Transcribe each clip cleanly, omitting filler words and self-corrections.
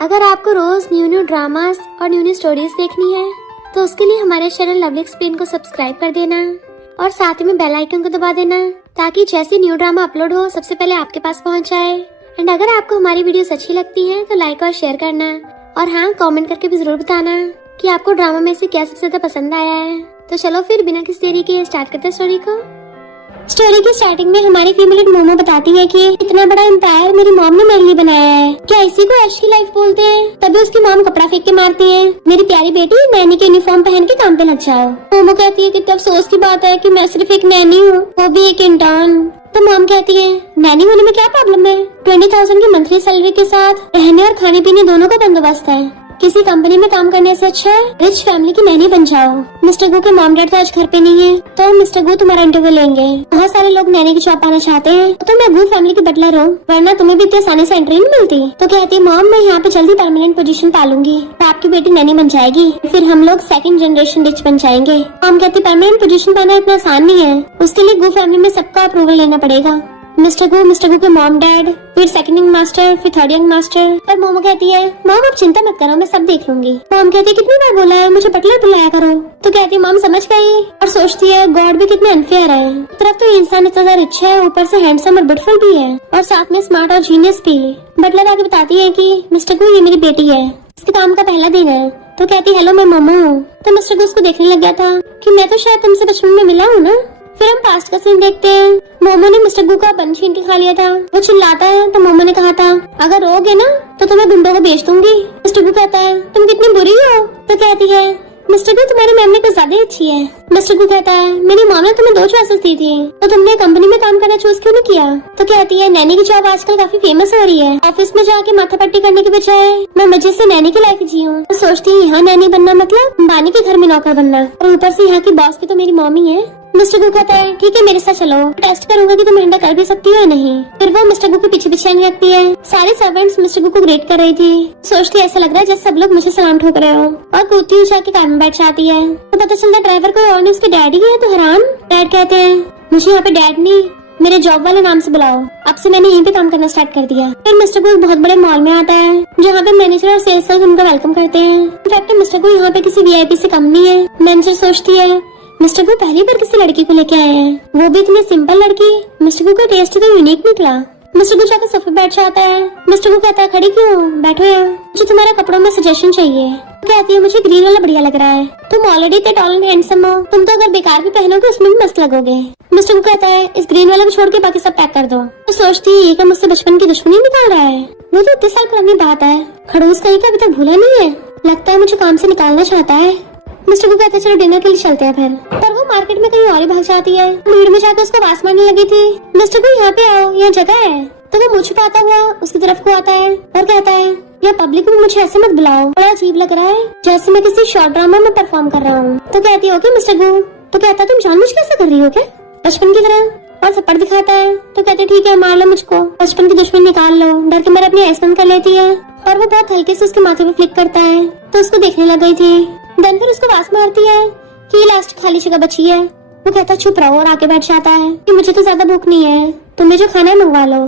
अगर आपको रोज new dramas और न्यू स्टोरीज देखनी है तो उसके लिए हमारे चैनल लवली एक्सप्लेन को सब्सक्राइब कर देना और साथ में बेल आइकन को दबा देना ताकि जैसे न्यू ड्रामा अपलोड हो सबसे पहले आपके पास पहुंच जाए। एंड अगर आपको हमारी वीडियोस अच्छी लगती हैं तो लाइक और शेयर करना और हाँ, कमेंट करके भी जरूर बताना कि आपको ड्रामा में से क्या सबसे ज्यादा पसंद आया है। तो चलो फिर बिना किसी देरी के स्टार्ट करते हैं स्टोरी को। स्टोरी की स्टार्टिंग में हमारी फीमेल मोमो बताती है कि इतना बड़ा एम्पायर मेरी मॉम ने मेरे लिए बनाया है, क्या इसी को ऐश की लाइफ बोलते हैं। तभी उसकी मॉम कपड़ा फेंक के मारती है, मेरी प्यारी बेटी नैनी के यूनिफॉर्म पहन के काम पे लग जाओ। मोमो कहती है कि अफसोस की बात है कि मैं सिर्फ एक नैनी हूँ, वो भी एक इंटर्न। तो मॉम कहती है नैनी होने में क्या प्रॉब्लम है, 20,000 की मंथली सैलरी के साथ रहने और खाने पीने दोनों का बंदोबस्त है। किसी कंपनी में काम करने से अच्छा है रिच फैमिली की नैनी बन जाओ। मिस्टर गू के मॉम डैड तो आज घर पे नहीं है, तो मिस्टर गू तुम्हारा इंटरव्यू लेंगे। बहुत सारे लोग नैनी की जॉब पाना चाहते हैं, तो मैं गू फैमिली की बटलर हूँ, वरना तुम्हें भी इतनी आसानी से एंट्री नहीं मिलती। तो कहती है मॉम मैं यहाँ पे जल्दी परमानेंट पोजीशन पालूंगी, तो आपकी बेटी नैनी बन जाएगी, फिर हम लोग सेकंड जनरेशन रिच बन जाएंगे। मॉम कहती परमानेंट पोजीशन पाना इतना आसान नहीं है, उसके लिए गू फैमिली में सबका अप्रूवल लेना पड़ेगा। मिस्टर गू के मॉम डैड, फिर सेकंड यंग मास्टर, फिर थर्ड यंग मास्टर। और मोमो कहती है मॉम आप चिंता मत करो, मैं सब देख लूंगी। मॉम कहती है कितनी बार बोला है मुझे बटलर बुलाया करो। तो कहती है मॉम समझ गई और सोचती है गॉड भी कितने अनफेयर है। तरफ तो इंसान इतना ज्यादा रिच है, ऊपर से हैंडसम और ब्यूटीफुल भी है और साथ में स्मार्ट और जीनियस भी। बटलर आगे बताती है कि मिस्टर गू ये मेरी बेटी है, इसके काम का पहला दिन है। तो कहती हेलो मैं मोमो हूँ। तो मिस्टर गू उसको देखने लग गया था कि मैं तो शायद तुमसे बचपन में मिला हूँ ना। फिर हम पास्ट का सीन देखते हैं। मोमो ने मिस्टर गू का बन छीन के खा लिया था। वो चिल्लाता है तो मोमो ने कहा था अगर रोगे ना तो तुम्हें गुंडों को बेच दूंगी। मिस्टर गू कहता है तुम कितनी बुरी हो। तो कहती है मिस्टर गू तुम्हारी मेमोरी कुछ ज्यादा अच्छी है। मिस्टर गू कहता है मेरी मॉम ने तुम्हें 2 चॉइसेस दी थी, तो तुमने कंपनी में काम करना चूज क्यों नहीं किया। तो कहती है नैनी की जॉब आजकल काफी फेमस हो रही है, ऑफिस में जाके माथा पट्टी करने के बजाय मैं मजे से नैनी की लाइफ जीऊं। तो सोचती है यहाँ नैनी बनना मतलब अंबानी के घर में नौकर बनना, और ऊपर से यहाँ की बॉस भी तो मेरी मॉमी है। मिस्टर गू कहता है ठीक है मेरे साथ चलो, टेस्ट करूंगा कि तुम हैंडल कर भी सकती हो या नहीं। फिर वो मिस्टर गू के पीछे पीछे आने लगती है। सारी सर्वेंट्स मिस्टर गू को ग्रेट कर रही थी। सोचती ऐसा लग रहा है जैसे सब लोग मुझे सलाम ठोक रहे हो, और कूदती हुई जाके कार में बैठ जाती है। तो पता चलता ड्राइवर कोई और नहीं उसके डैडी है। तो हैरान डैड कहते हैं मुझे यहाँ पे डैड नहीं मेरे जॉब वाले नाम से बुलाओ, अब से मैंने यहीं पे काम करना स्टार्ट कर दिया। फिर मिस्टर गू बहुत बड़े मॉल में आता है जहाँ पे मैनेजर और सेल्स गर्ल उनका वेलकम करते हैं। इनफैक्ट मिस्टर गू यहाँ पे किसी वीआईपी से कम नहीं है। मैनेजर सोचती है मिस्टर गू पहली बार किसी लड़की को लेके आए हैं, वो भी इतनी सिंपल लड़की। मिस्टर गू का टेस्ट तो यूनिक निकला। मिस्टर गू जाकर सोफे बैठ जाता है। मिस्टर गू कहता है खड़ी क्यों, बैठो यार, मुझे तुम्हारे कपड़ों में सजेशन चाहिए। कहती है मुझे ग्रीन वाला बढ़िया लग रहा है, तुम ऑलरेडी इतने टॉल एंड हैंडसम हो, तुम तो अगर बेकार भी पहनोगे उसमें भी मस्त लगोगे। मिस्टर गू कहता है इस ग्रीन वाले को छोड़ के बाकी सब पैक कर दो। तो सोचती है ये क्या मुझसे बचपन की दुश्मनी निकाल रहा है, वो तो इतने साल पुरानी बात है, खड़ूस कहीं का अभी तक भूला नहीं है, लगता है मुझे काम से निकालना चाहता है। मिस्टर गू कहते हैं चलो डिनर के लिए चलते हैं फिर, पर वो मार्केट में कहीं और ही भाग जाती है। भीड़ में जाकर उसको आवाज मारने लगी थी मिस्टर गू यहाँ पे आओ, यहाँ जगह है। तो वो मुझ पाता हुआ उसकी तरफ को आता है और कहता है यह पब्लिक में मुझे ऐसे मत बुलाओ, बड़ा अजीब लग रहा है जैसे मैं किसी शॉर्ट ड्रामा में परफॉर्म कर रहा हूँ। तो कहती है ओके मिस्टर गू। तो कहता है तुम जानबूझ कैसे कर रही हो क्या, बचपन की तरह, और थप्पड़ दिखाता है। तो कहते ठीक है मार लो मुझको, बचपन की दुश्मनी निकाल लो। डर के मेरे अपनी आइस बंद कर लेती है और वो बहुत हल्के से उसके माथे पे फ्लिक करता है। तो उसको देखने लग गई थी। देन फिर उसको आवाज मारती है कि लास्ट खाली जगह बची है। वो कहता चुप रहो और आके बैठ जाता है कि मुझे तो ज्यादा भूख नहीं है, तुम्हें जो खाना है मंगवा लो।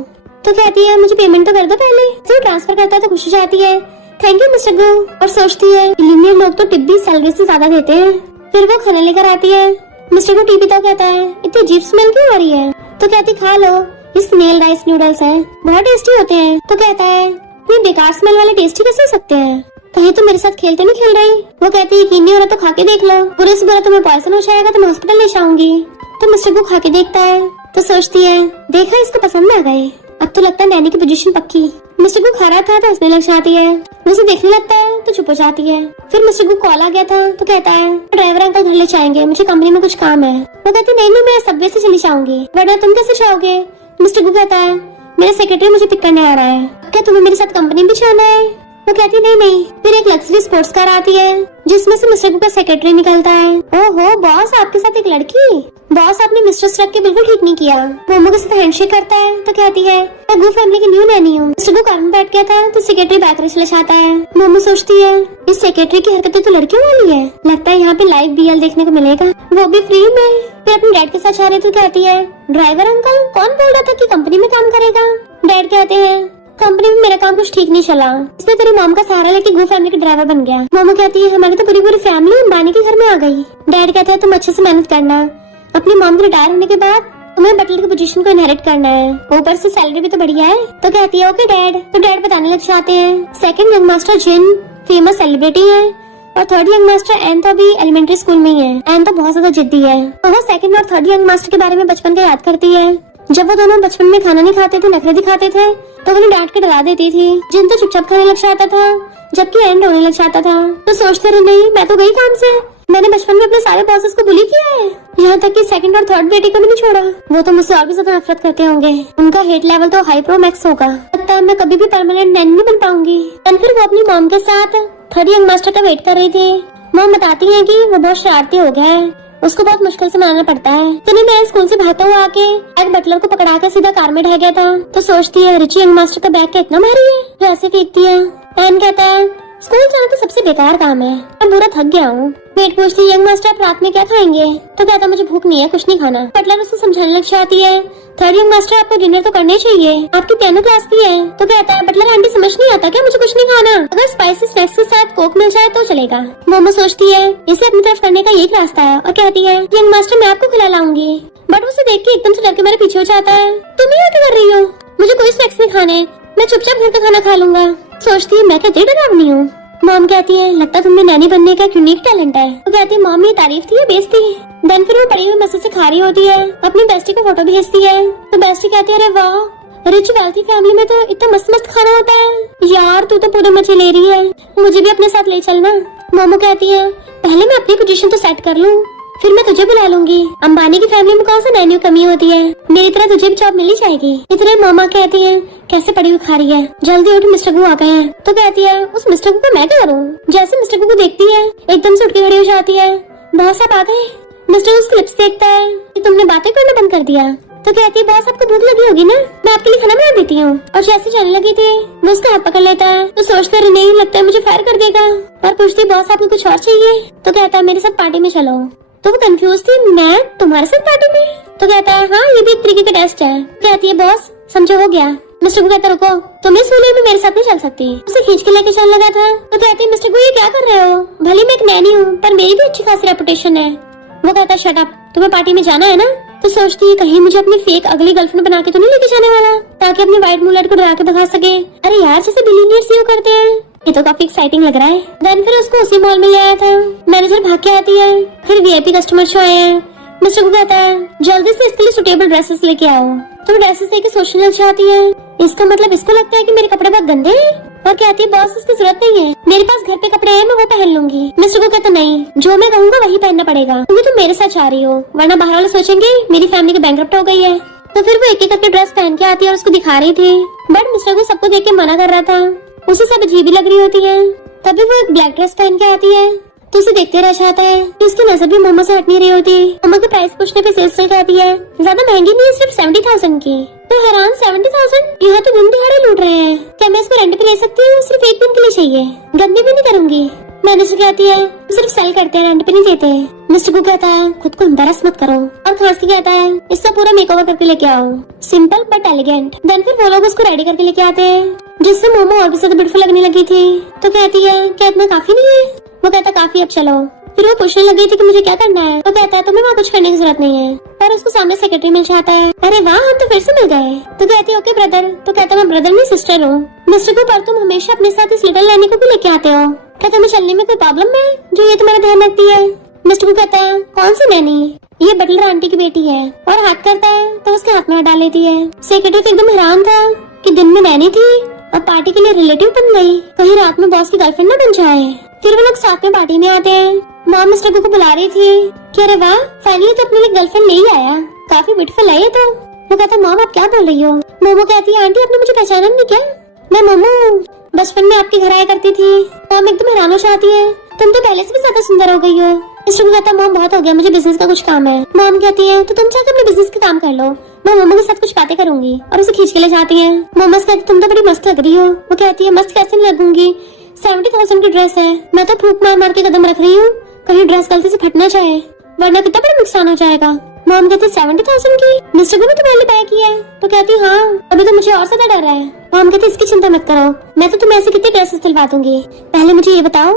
तो कहती है मुझे पेमेंट तो कर दो पहले। फिर ट्रांसफर करता है तो खुश हो जाती है थैंक यू मिस्टर गू, और सोचती है मिलीनियर लोग तो टिप भी सैलरी से ज्यादा देते हैं। फिर वो खाना लेकर आती है। मिस्टर गू टी पीता कहता है इतनी अजीब स्मेल क्यों आ रही है। तो कहती खा लो, ये स्नेल राइस नूडल्स हैं, बहुत टेस्टी होते हैं। तो कहता है ये बेकार स्मेल वाले टेस्टी कैसे हो सकते हैं, कहीं तो मेरे साथ खेलते नहीं खेल रही। वो कहती है यकीन नहीं हो रहा तो खा के देख लो, बुरे से बुरा तुम्हें पॉइजन हो जाएगा तो मैं हॉस्पिटल ले जाऊंगी। तो मिस्टर गू खा के देखता है तो सोचती है देखा इसको पसंद आ गए, अब तो लगता है नैनी की पोजीशन पक्की। मिस्टर गू खा रहा था तो हंसने लग जाती है, उसे देखने लगता है तो चुप हो जाती है। फिर मिस्टर गू कॉल आ गया था तो कहता है ड्राइवर अंकल घर ले जाएंगे, मुझे कंपनी में कुछ काम है। वो कहती नहीं मैं सबवे से चली जाऊंगी, वरना तुम कैसे जाओगे। मिस्टर गू कहता है मेरा सेक्रेटरी मुझे पिक करने आ रहा है, क्या तुम्हें मेरे साथ कंपनी भी जाना है। वो कहती नहीं। फिर एक लग्जरी स्पोर्ट्स कार आती है जिसमें से मिस्टर गू का सेक्रेटरी निकलता है। ओहो बॉस आपके साथ एक लड़की, बॉस आपने मिस्ट्रेस रख के बिल्कुल ठीक नहीं किया। मोमो के साथ हैंडशेक करता है तो कहती है मैं गू फैमिली की न्यू नैनी हूँ। मिस्टर गू कार में बैठ गया था तो सेक्रेटरी बैकरी चला जाता है। मोमो सोचती है इस सेक्रेटरी की हरकतें तो लड़कियों वाली है, लगता है यहाँ पे लाइव बीएल देखने को मिलेगा, वो भी फ्री में। फिर अपने डैड के साथ जा रहे तो कहती है ड्राइवर अंकल कौन बोल रहा था कि कंपनी में काम करेगा। डैड कहते हैं कंपनी में मेरा काम कुछ ठीक नहीं चला, इसलिए तेरी मॉम का सहारा लेके गो फैमिली के ड्राइवर बन गया। मोमो कहती है हमारी तो पूरी फैमिली अंबानी के घर में आ गई। डैड कहता है तुम अच्छे से मेहनत करना, अपनी मॉम के रिटायर होने के बाद तुम्हें बटलर की पोजीशन को इनहेरिट करना है, ऊपर से सैलरी भी तो बढ़िया है। तो कहती है ओके डैड। तो डैड बताने लग जाते हैं सेकंड यंग मास्टर जिन फेमस सेलिब्रिटी है और थर्ड यंग मास्टर एन तो अभी एलिमेंट्री स्कूल में ही है। एन तो बहुत ज्यादा जिद्दी है, तो वो सेकंड और थर्ड यंग मास्टर के बारे में बचपन का याद करती है। जब वो दोनों बचपन में खाना नहीं खाते थे, नखरे दिखाते थे, तो उन्हें डांट के डरा देती थी। जिन तो चुपचाप खाने लग जाता था, जबकि एन रोने लग जाता था। तो सोचते रहे नहीं मैं तो गई काम से, मैंने बचपन में अपने सारे बॉसेस को बुली किया है, यहाँ तक कि सेकंड और थर्ड बेटी को भी नहीं छोड़ा। वो तो मुझसे और भी ज्यादा नफरत करते होंगे, उनका हेट लेवल तो हाई प्रो मैक्स होगा। लगता है मैं कभी भी परमानेंट नैनी नहीं बन पाऊंगी। फिर वो अपनी मॉम के साथ थर्ड यंग मास्टर का वेट कर रही थी। मॉम बताती है कि वो बहुत शरारती हो गया है, उसको बहुत मुश्किल से मनाना पड़ता है। तो नहीं मैं स्कूल से भागता हुआ आके एक बटलर को पकड़ा कर सीधा कार में ढह गया था। तो सोचती है रिची यंग मास्टर का बैग क्या इतना भारी है, तो ऐसे फेंकती है। एन कहता है स्कूल जाना तो सबसे बेकार काम है, मैं पूरा थक गया हूँ। पेट पूछती यंग मास्टर आप रात में क्या खाएंगे, तो कहता मुझे भूख नहीं है, कुछ नहीं खाना। बटलर उसको समझाने लग जाती है थर्ड यंग मास्टर आपको डिनर तो करना चाहिए, आपकी पियानो क्लास भी है। तो कहता है बटलर आंटी समझ नहीं आता क्या, मुझे कुछ नहीं खाना, अगर स्पाइसी स्नैक्स के साथ कोक मिल जाए तो चलेगा। मोमो सोचती है इसे अपनी तरफ करने का यही रास्ता है और कहती है यंग मास्टर मैं आपको खिला लाऊंगी। बट उसे देख के एकदम से डर के मेरे पीछे हो जाता है। तुम यहाँ क्या कर रही हो, मुझे कोई स्नैक्स नहीं खाने, मैं चुपचाप घर का खाना खा लूंगा। सोचती है मैं क्या तेरी डरावनी हूँ। मॉम कहती है लगता तुम्हें नैनी बनने का यूनिक टैलेंट है। तो कहती है मॉम ये तारीफ थी या बेइज्जती। देन फिर वो पड़ी हुई मस्जिद से खा रही होती है, अपनी बेस्टी को फोटो भेजती है। तो बेस्टी कहती है अरे वाह रिच वेल्थी फैमिली में तो इतना मस्त मस्त खाना होता है यार, तू तो पूरे मजे ले रही है, मुझे भी अपने साथ ले चलना। मोमो कहती है पहले मैं अपनी पोजीशन तो सेट कर लूं, फिर मैं तुझे बुला लूंगी। अंबानी की फैमिली में कौन सा नैनी कमी होती है, मेरी तरह तुझे भी जॉब मिल ही जाएगी। इतने मामा कहती है कैसे पड़ी हुई खा रही है, जल्दी उठ मिस्टर गु आ गए हैं। तो कहती है उस मिस्टर गु को मैं क्या करूँ। जैसे मिस्टर गु को देखती है एकदम से उठ के खड़ी हो जाती है। बॉस आप आ गए। मिस्टर उसकी लिप्स देखता है कि तुमने बातें करना बंद कर दिया। तो कहती है बॉस आपको भूख लगी होगी ना, मैं आपके लिए खाना बना देती हूँ। और जैसे जाने लगी थी वो उसका हाथ पकड़ लेता है। तो सोचते रहे नहीं लगता है मुझे फायर कर देगा, और पूछती बॉस आपको कुछ और चाहिए। तो कहता है मेरे साथ पार्टी में चलो। तो वो कंफ्यूज थी मैं तुम्हारे साथ पार्टी में। तो कहता है हाँ ये भी एक तरीके का टेस्ट है। कहती है बॉस समझो हो गया। मिस्टर गु कहता रुको तुम इस सूले में मेरे साथ नहीं चल सकती, उसे खींच के लेके चलने लगा था। तो कहती है मिस्टर गु ये क्या कर रहे हो, भले मैं एक नैनी हूँ पर मेरी भी अच्छी खासी रेपुटेशन है। वो कहता है शट अप, तुम्हें पार्टी में जाना है ना। तो सोचती है कहीं मुझे अपनी फेक अगली गर्लफ्रेंड बना के तो नहीं लेके जाने वाला, ताकि अपनी व्हाइट मूलेट को डरा के भगा सके। अरे यार जैसे बिलियनियर्स यूं करते हैं, ये तो काफी एक्साइटिंग लग रहा है। देन फिर उसको उसी मॉल में ले आया था। मैनेजर भाग के आती है, फिर वीआईपी कस्टमर शो आए हैं। मिस्टर को कहता है जल्दी से इसके लिए सुटेबल ड्रेसेस लेके आओ। तो ड्रेसेस लेके सोचने लग जाती है, इसका मतलब इसको लगता है कि मेरे कपड़े बहुत गंदे हैं। और कहती है बॉस इसकी जरूरत नहीं है, मेरे पास घर पे कपड़े हैं मैं वो पहन लूंगी। मिस्टर को कहता नहीं जो मैं कहूँगा वही पहनना पड़ेगा, क्योंकि तुम मेरे साथ जा रही हो, वरना बाहर वाले सोचेंगे मेरी फैमिली का बैंकरप्ट हो गई है। तो फिर वो एक एक करके ड्रेस पहन के आती है और उसको दिखा रही थी। बट मिस्टर को सबको देख के मना कर रहा था, उसे सब अजीब ही लग रही होती है। तभी वो एक ब्लैक ड्रेस पहन के आती है तो उसे देखते रह जाता है कि उसकी नजर भी मोमो से हट नहीं रही होती। मोमो के प्राइस पूछने पे सेल्स चल कहती है ज्यादा महंगी नहीं है, सिर्फ 70,000 की। तो हैरान 70,000, यहाँ तो दिन दिहाड़े लूट रहे हैं, क्या मैं इसको रेंट पे ले सकती हूँ, सिर्फ एक दिन के लिए चाहिए, गंदी भी नहीं करूंगी। मैनेजर कहती है सिर्फ सेल करते हैं रेंट पे नहीं देते। मिस्टर को कहता है खुद को एम्बैरस मत करो, और खास के कहता है इसका पूरा मेकओवर करके लेके आओ, सिंपल बट एलिगेंट। देन फिर वो लोग उसको रेडी करके लेके आते हैं, जिससे मोमो और भी ज्यादा ब्यूटीफुल लगने लगी थी। तो कहती है क्या इतना काफी नहीं है। वो कहता काफी अब चलो। फिर वो पूछने लगी थी कि मुझे क्या करना है। तो कहता है तुम्हें वहाँ कुछ करने की जरूरत नहीं है। और उसको सामने सेक्रेटरी मिल जाता है। अरे वाह हम तो फिर से मिल गए। तो कहती है ओके ब्रदर। तो कहता मैं ब्रदर नहीं सिस्टर हूँ। मिस्टर को पर तुम हमेशा अपने साथ इस लिटिल नैनी को भी लेके आते हो, क्या तुम्हें चलने में कोई प्रॉब्लम है जो ये तुम्हारा ध्यान रखती है। मिस्टर को कहता है कौन सी नैनी, ये बटलर आंटी की बेटी है। और हाथ करता है तो उसके हाथ में हाथ डाल लेती है। सेक्रेटरी तो एकदम हैरान था कि दिन में नैनी थी और पार्टी के लिए रिलेटिव बन गई, कहीं रात में बॉस की गर्लफ्रेंड न बन जाए। फिर वो लोग साथ में पार्टी में आते हैं। मॉम मिस्टर को बुला रही थी कि अरे वाह फाइनली तो अपने लिए गर्लफ्रेंड ले ही आया, काफी ब्यूटीफुल है ये तो। वो कहता मॉम आप क्या बोल रही हो। मोमो कहती है आंटी आपने मुझे पहचाना नहीं क्या, मैं मोमो बचपन में आपके घर आया करती थी। मॉम एकदम हैरान हो जाती है तुम तो पहले से भी ज्यादा सुंदर हो गई हो। मिस्टर को कहता मॉम बहुत हो गया, मुझे बिजनेस का कुछ काम है। मॉम कहती है तो तुम जाकर अपने बिजनेस का काम कर लो, मैं मोमो के साथ कुछ बातें करूंगी। और उसे खींच के ले जाती है। मोमो कहती तुम तो बड़ी मस्त लग रही हो। वो कहती है मस्त कैसे नहीं लगूंगी, 70,000 की ड्रेस है, मैं तो फूक मार मार के कदम रख रही हूँ, कहीं ड्रेस गलती से फट ना जाए वरना कितना बड़ा नुकसान हो जाएगा। मॉम कहती 70,000 की, मिस्टर को भी तुम्हारे लिए बाय किया है। तो कहती हाँ अभी तो मुझे और ज्यादा डर है। मॉम कहती इसकी चिंता मत करो, मैं तो तुम्हें ऐसे कितने ड्रेसेस दिलवा दूंगी। पहले मुझे ये बताओ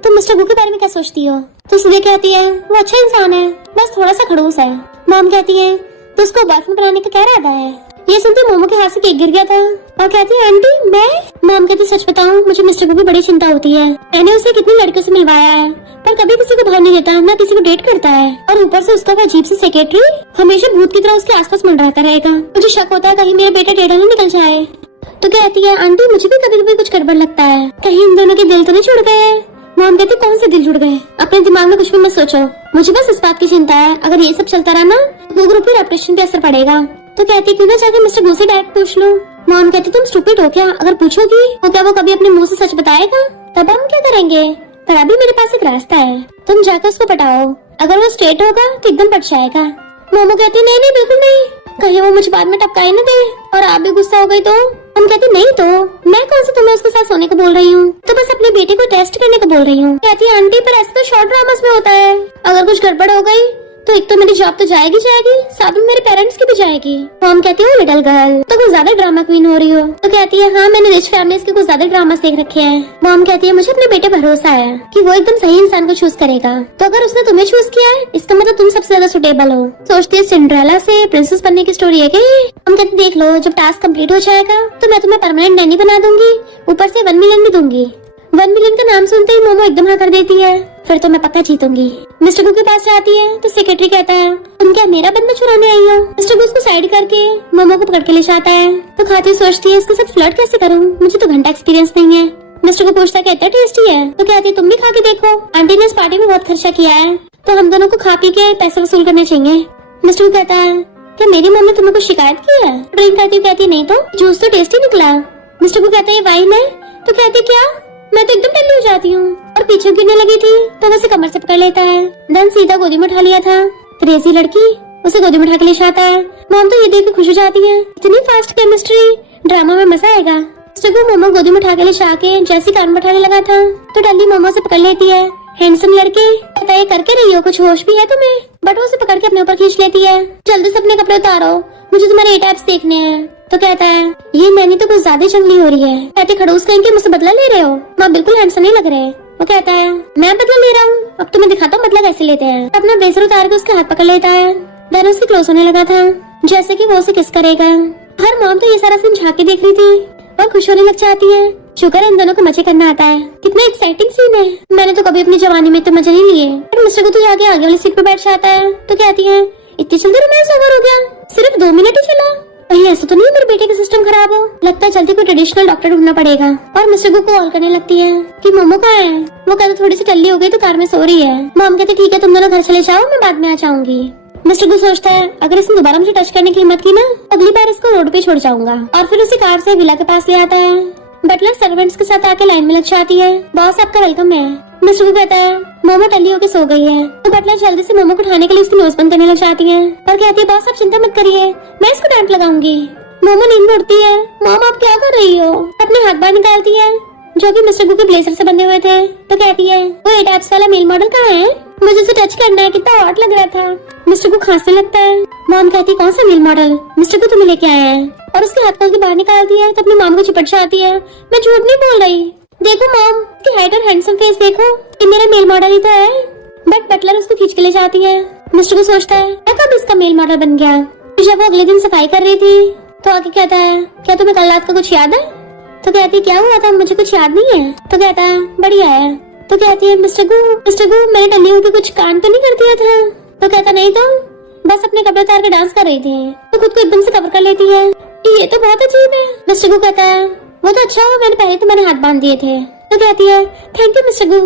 तुम मिस्टर गु के बारे में क्या सोचती हो? तो सुबह कहती है वो अच्छा इंसान है, बस थोड़ा सा खड़ूस है। मॉम कहती है तो उसको बॉयफ्रेंड बनाने का क्या इरादा है? ये सुनते मोमो के हाथ से केक गिर गया था और कहती है आंटी मैं। मॉम कहती सच बताऊं मुझे मिस्टर गु की बड़ी चिंता होती है। मैंने उसे कितनी लड़कियों से मिलवाया है पर कभी किसी को भाव नहीं देता, ना किसी को डेट करता है, और ऊपर से उसका वो अजीब सी सेक्रेटरी हमेशा भूत की तरह उसके आसपास मंडराता रहेगा। मुझे शक होता है कहीं मेरा बेटा टेढ़ा नहीं निकल जाए। तो कहती है आंटी मुझे भी कभी कभी कुछ गड़बड़ लगता है, कहीं इन दोनों के दिल तो नहीं जुड़ गए। मॉम कहती कौन से दिल जुड़ गए? अपने दिमाग में कुछ भी मत सोचो, मुझे बस इस बात की चिंता है अगर ये सब चलता रहा ना तो ग्रुप की रेपुटेशन पे असर पड़ेगा। तो कहती क्यों ना जाके मिस्टर गु से डायरेक्ट पूछ लो। मॉम कहती तुम स्टूपिड हो क्या? अगर पूछोगी तो क्या वो कभी अपने मुंह से सच बताएगा? तब हम क्या करेंगे? पर अभी मेरे पास एक रास्ता है, तुम जाकर उसको पटाओ, अगर वो स्ट्रेट होगा तो एकदम पट जाएगा। मोमो कहती नहीं नहीं बिल्कुल नहीं, कहीं वो मुझे बाद में टपकाए न दे और आप भी गुस्सा हो गई तो। हम कहती नहीं तो मैं कौन सा तुम्हें उसके साथ सोने को बोल रही हूँ, तो बस अपने बेटे को टेस्ट करने को बोल रही हूँ। कहती है आंटी पर ऐसा तो शॉर्ट ड्रामास में होता है, अगर कुछ गड़बड़ हो गई तो एक तो मेरी जॉब तो जाएगी साथ में मेरे पेरेंट्स की भी जाएगी। मॉम कहती है लिटिल गर्ल तो कुछ ज्यादा ड्रामा क्वीन हो रही हो। तो कहती है हाँ मैंने रिच फैमिलीज के कुछ ज्यादा ड्रामास देख रखे हैं। मॉम कहती है मुझे अपने बेटे भरोसा है कि वो एकदम सही इंसान को चूज करेगा, तो अगर उसने तुम्हें चूज किया है इसका मतलब तुम सबसे ज्यादा सुटेबल हो। सोचती है सिंड्रेला से प्रिंसेस बनने की स्टोरी है क्या? हम कहते देख लो जब टास्क कंप्लीट हो जाएगा तो मैं तुम्हें परमानेंट नैनी बना दूंगी, ऊपर से 1 मिलियन भी दूंगी। 1 मिलियन का नाम सुनते ही मोमो एकदम हाँ कर देती है, फिर तो मैं पक्का जीतूंगी। मिस्टर गु के पास जाती है तो सेक्रेटरी कहता है तुम क्या मेरा बंदा चुराने आई हो? मिस्टर गु उसको साइड करके मोमो को पकड़ के ले जाता है। तो खाती सोचती है इसके साथ फ्लर्ट कैसे करूँ, मुझे तो घंटा एक्सपीरियंस नहीं है। मिस्टर को पूछता है कहता टेस्टी है, तो कहती है तुम भी खा के देखो, आंटी ने इस पार्टी में बहुत खर्चा किया है तो हम दोनों को खा पी के पैसे वसूल करने चाहिए। मिस्टर को कहता है क्या मेरी मम्मी तुम्हें कुछ शिकायत की है? ड्रिंक कहती नहीं तो जूस तो टेस्टी निकला। मिस्टर को कहता है वाइन है, तो कहती क्या मैं तो एकदम टल्ली हो जाती हूँ, और पीछे गिरने लगी थी तो वैसे कमर से पकड़ लेता है। धन सीधा गोदी में उठा लिया था, क्रेजी लड़की उसे गोदी में उठा के ले जाता है। मॉम तो ये देख के खुश हो जाती है, इतनी फास्ट केमिस्ट्री, ड्रामा में मजा आएगा। मोमो गोदी में उठा के ले जाके जैसी कान में उठाने लगा था तो टल्ली मोमो से पकड़ लेती है। हैंडसम लड़के कहता है करके रही हो, कुछ होश भी है तुम्हें? बट वो उसे पकड़ के अपने ऊपर खींच लेती है, जल्दी से अपने कपड़े उतारो, मुझे तुम्हारे ए टैप्स देखने हैं। तो कहता है ये मैंने तो कुछ ज्यादा जंगली हो रही है। कहते खड़ूस कहीं के मुझसे बदला ले रहे हो, मैं बिल्कुल हैंडसम नहीं लग रहे। वो कहता है मैं बदला ले रहा हूँ, अब तुम्हें दिखाता हूँ बदला कैसे लेते हैं। अपना ब्लेजर उतार के उसके हाथ पकड़ लेता है। धन उसके क्लोज होने लगा था जैसे कि वो उसे किस करेगा। हर मॉम तो ये सारा सीन झांक के देख रही थी और खुश होने लग जाती है। शुक्र है इन दोनों को मजे करना आता है, कितना एक्साइटिंग सीन है, मैंने तो कभी अपनी जवानी में इतने मजे नहीं लिए। मिस्टर को तो जाके आगे वाली सीट पे बैठ जाता है तो कहती है इतनी जल्दी रोमांस ओवर हो गया, सिर्फ 2 मिनट ही चला, कहीं ऐसा तो नहीं मेरे बेटे का सिस्टम खराब हो, लगता है जल्दी कोई ट्रेडिशनल डॉक्टर ढूंढना पड़ेगा। और मिस्टर को कॉल करने लगती है कि मोमो कहाँ है। वो कहते थोड़ी सी टल्ली हो गई तो कार में सो रही है। मॉम कहते ठीक है तुम दोनों घर चले जाओ, मैं बाद में आ जाऊंगी। मिस्टर को सोचता है अगर इसने दोबारा मुझे टच करने की हिम्मत की ना अगली बार इसको रोड पे छोड़ जाऊंगा, और फिर उसे कार से विला के पास ले आता है। बटलर सर्वेंट्स के साथ आके लाइन में लग जाती है, बॉस आपका वेलकम है। मिस्टर को कहता है मोमो टल्ली होके सो गई है, तो बटलर जल्दी से मोमो को उठाने के लिए उसकी नोज बंद करने लग जाती है और कहती है बॉस आप चिंता मत करिए, मैं इसको डैंप लगाऊंगी। मोमो नींद में उठती है, मॉम आप क्या कर रही हो? अपने हाथ बाहर निकालती है जो कि मिस्टर गु के ब्लेजर से बंधे हुए थे। तो कहती है वो ए टैप्स वाला मेल मॉडल कहाँ है, मुझे उसे टच करना है, कितना हॉट लग रहा था। मिस्टर को खांसने लगता है। मॉम कहती कौन सा मेल मॉडल, मिस्टर को तुम्हें लेके आया है, और उसके हाथ खोल के बाहर निकालती है तो अपनी मॉम को चिपट जाती है। मैं झूठ नहीं बोल रही, देखो मॉम उसकी हाइट और हैंडसम फेस देखो, ये मेरा मेल मॉडल ही तो है। बट बटलर उसको खींच के ले जाती है। मिस्टर को सोचता है कब इसका मेल मॉडल बन गया। जब वो अगले दिन सफाई कर रही थी तो आके कहता है क्या तुम्हें कल रात का कुछ याद है? तो कहती क्या हुआ था, मुझे कुछ याद नहीं है। तो कहता है बढ़िया है। तो कहती है मिस्टर गु मैंने टल्ली होकर कुछ कांड तो नहीं कर दिया था? तो कहता नहीं तो बस अपने कपड़े उतार के डांस कर रही थी, तो खुद को एकदम से कवर कर लेती है। ये तो बहुत अजीब है। मिस्टर गु कहता है वो तो अच्छा हुआ मैंने पहले तुम्हारे हाथ बांध दिए थे। तो कहती है थैंक यू मिस्टर गु,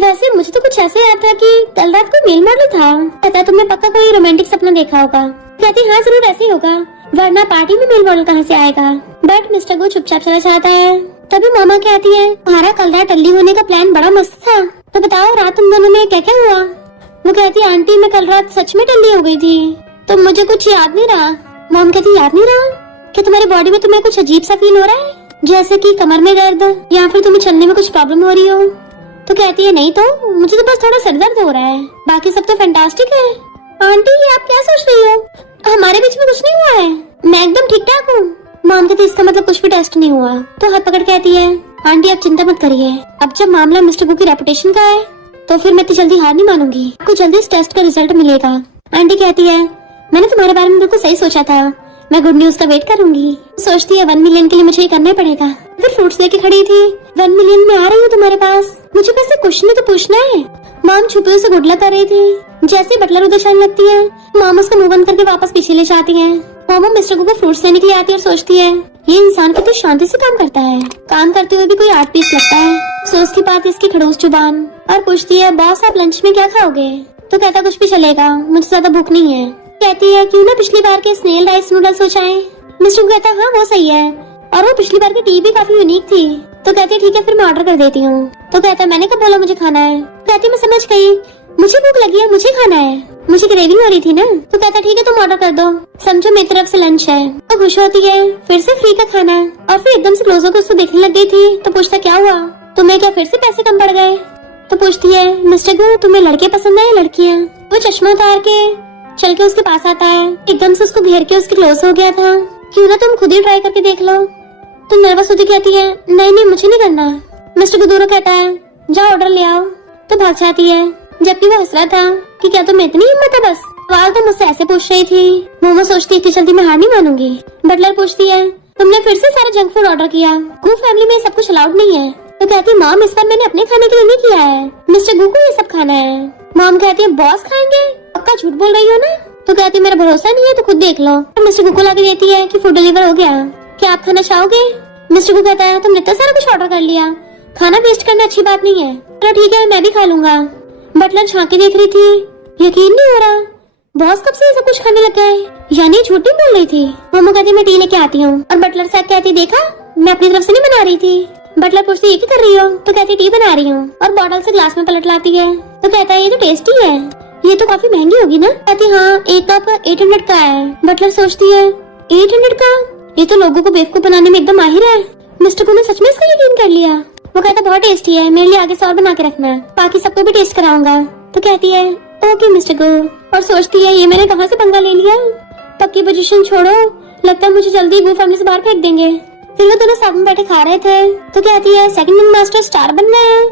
वैसे मुझे तो कुछ ऐसे याद था कि कल रात को मेल मॉडल था। कहता है तुमने पक्का कोई रोमांटिक सपना देखा होगा। कहती हाँ जरूर ऐसे ही होगा, वरना पार्टी में मेल मॉडल कहाँ से आएगा। बट मिस्टर गु चुपचाप चला जाता है। तभी मामा कहती है तुम्हारा कल रात टल्ली होने का प्लान बड़ा मस्त था, तो बताओ रात तुम दोनों में क्या क्या हुआ? वो कहती है आंटी मैं कल रात सच में टल्ली हो गई थी, तो मुझे कुछ याद नहीं रहा। मॉम कहती याद नहीं रहा? क्या तुम्हारी बॉडी में तुम्हें कुछ अजीब सा फील हो रहा है, जैसे कि कमर में दर्द या फिर तुम्हें चलने में कुछ प्रॉब्लम हो रही हो? तो कहती है नहीं तो मुझे तो बस थोड़ा सर दर्द हो रहा है, बाकी सब तो फैंटास्टिक है। आंटी ये आप क्या सोच रही हो, हमारे बीच में कुछ नहीं हुआ है, मैं एकदम ठीक ठाक हूँ। मॉम कहती इसका मतलब कुछ भी टेस्ट नहीं हुआ। तो हाथ पकड़ कहती है आंटी आप चिंता मत करिए, अब जब मामला मिस्टर गु की रेपुटेशन का है तो फिर मैं इतनी जल्दी हार नहीं मानूंगी, आपको जल्दी इस टेस्ट का रिजल्ट मिलेगा। आंटी कहती है मैंने तुम्हारे बारे में बिल्कुल सही सोचा था, मैं गुड न्यूज का वेट करूंगी। सोचती है 1 मिलियन के लिए मुझे ये करना ही पड़ेगा। फिर फ्रूट्स लेके खड़ी थी, 1 मिलियन में आ रही हूँ तुम्हारे पास, मुझे बस एक क्वेश्चन तो पूछना है। मॉम छुपे उसे गुडला कर रही थी। जैसे बटलर उधर चलने लगती है, मॉम उसका मुंह बंद करके वापस पीछे ले जाती है। मॉम मिस्टर गु को फ्रूट्स लेने के लिए आती है और सोचती है ये इंसान कितनी शांति से काम करता है, काम करते हुए भी कोई आर्ट पीस लगता है। सोचती बात इसकी खड़ूस जुबान और पूछती है बॉस आप लंच में क्या खाओगे? तो कहता कुछ भी चलेगा, मुझे ज्यादा भूख नहीं है। कहती है क्यों ना पिछली बार के स्नेल राइस नूडल्स हो जाएं। मिस्टर गु कहता हाँ वो सही है, और वो पिछली बार की टी भी काफी यूनिक थी। तो कहती है ठीक है फिर मैं ऑर्डर कर देती हूँ। तो कहता है मैंने कब बोला मुझे खाना है? कहती मैं समझ गई, मुझे भूख लगी है, मुझे खाना है, मुझे ग्रेविंग हो रही थी ना। तो कहता ठीक है तुम ऑर्डर कर दो, समझो मेरी तरफ से लंच है। तो खुश होती है फिर से फ्री का खाना, और फिर एकदम से क्लोज होकर उसको देखने लग गई थी। तो पूछता क्या हुआ, तुम्हें क्या फिर से पैसे कम पड़ गए? तो पूछती है मिस्टर गु तुम्हें लड़के पसंद है या लड़कियाँ? वो चश्मा उतार के चल के उसके पास आता है, एकदम से उसको घेर के उसके क्लोज हो गया था। क्यों ना तुम खुद ही ट्राई करके देख लो। तो नर्वस होती कहती है नहीं मुझे नहीं करना। मिस्टर गु दूर कहता है जाओ ऑर्डर ले आओ। तो भाग जाती है, जबकि वो हंस रहा था कि क्या तुम्हें इतनी हिम्मत है? बस सवाल तो मुझसे ऐसे पूछ रही थी। मोमो सोचती है कि जल्दी मैं हार नहीं मानूंगी। बटलर पूछती है तुमने फिर से सारा जंक फूड ऑर्डर किया, गु फैमिली में सब कुछ अलाउड नहीं है। तो कहती है मॉम इस बार मैंने अपने खाने के लिए नहीं किया है, मिस्टर गु को ये सब खाना है। मॉम कहती है बॉस खाएंगे, पक्का झूठ बोल रही हो ना? तो कहती है मेरा भरोसा नहीं है तो खुद देख लो। तो मिस्टर गु को लाके देती है कि फूड डिलीवर हो गया, क्या आप खाना चाहोगे? मिस्टर गु कहता है तुमने इतना सारा कुछ ऑर्डर कर लिया, खाना वेस्ट करना अच्छी बात नहीं है। तो ठीक है मैं भी खा लूंगा। बटलर झांके देख रही थी, यकीन नहीं हो रहा बॉस कब से ये सब कुछ खाने लग गए, यानी झूठ नहीं बोल रही थी। मोमो कहती मैं टी लेके आती हूँ, और बटलर से कहती देखा मैं अपनी तरफ से नहीं बना रही थी। बटलर पूछती ये क्या कर रही हो? तो कहती टी बना रही हूँ, और बॉटल से ग्लास में पलट लाती है। तो कहता है ये तो टेस्टी है, ये तो काफी महंगी होगी ना? कहती हाँ एक कप 800 का है। बटलर सोचती है 800 का, ये तो लोगों को बेवकूफ बनाने में एकदम माहिर है। मिस्टर गु ने सच में इसका यकीन कर लिया। वो कहता बहुत टेस्टी है, मेरे लिए आगे से और बना के रखना, बाकी सबको भी टेस्ट कराऊंगा। तो कहती है ओके मिस्टर गु, और सोचती है ये मैंने कहाँ से पंगा ले लिया, पक्की पोजीशन छोड़ो, लगता है मुझे जल्दी गु फैमिली से बाहर फेंक देंगे। फिर वो दोनों साथ में बैठे खा रहे थे। तो कहती है सेकंड विंग मास्टर स्टार बन गए हैं,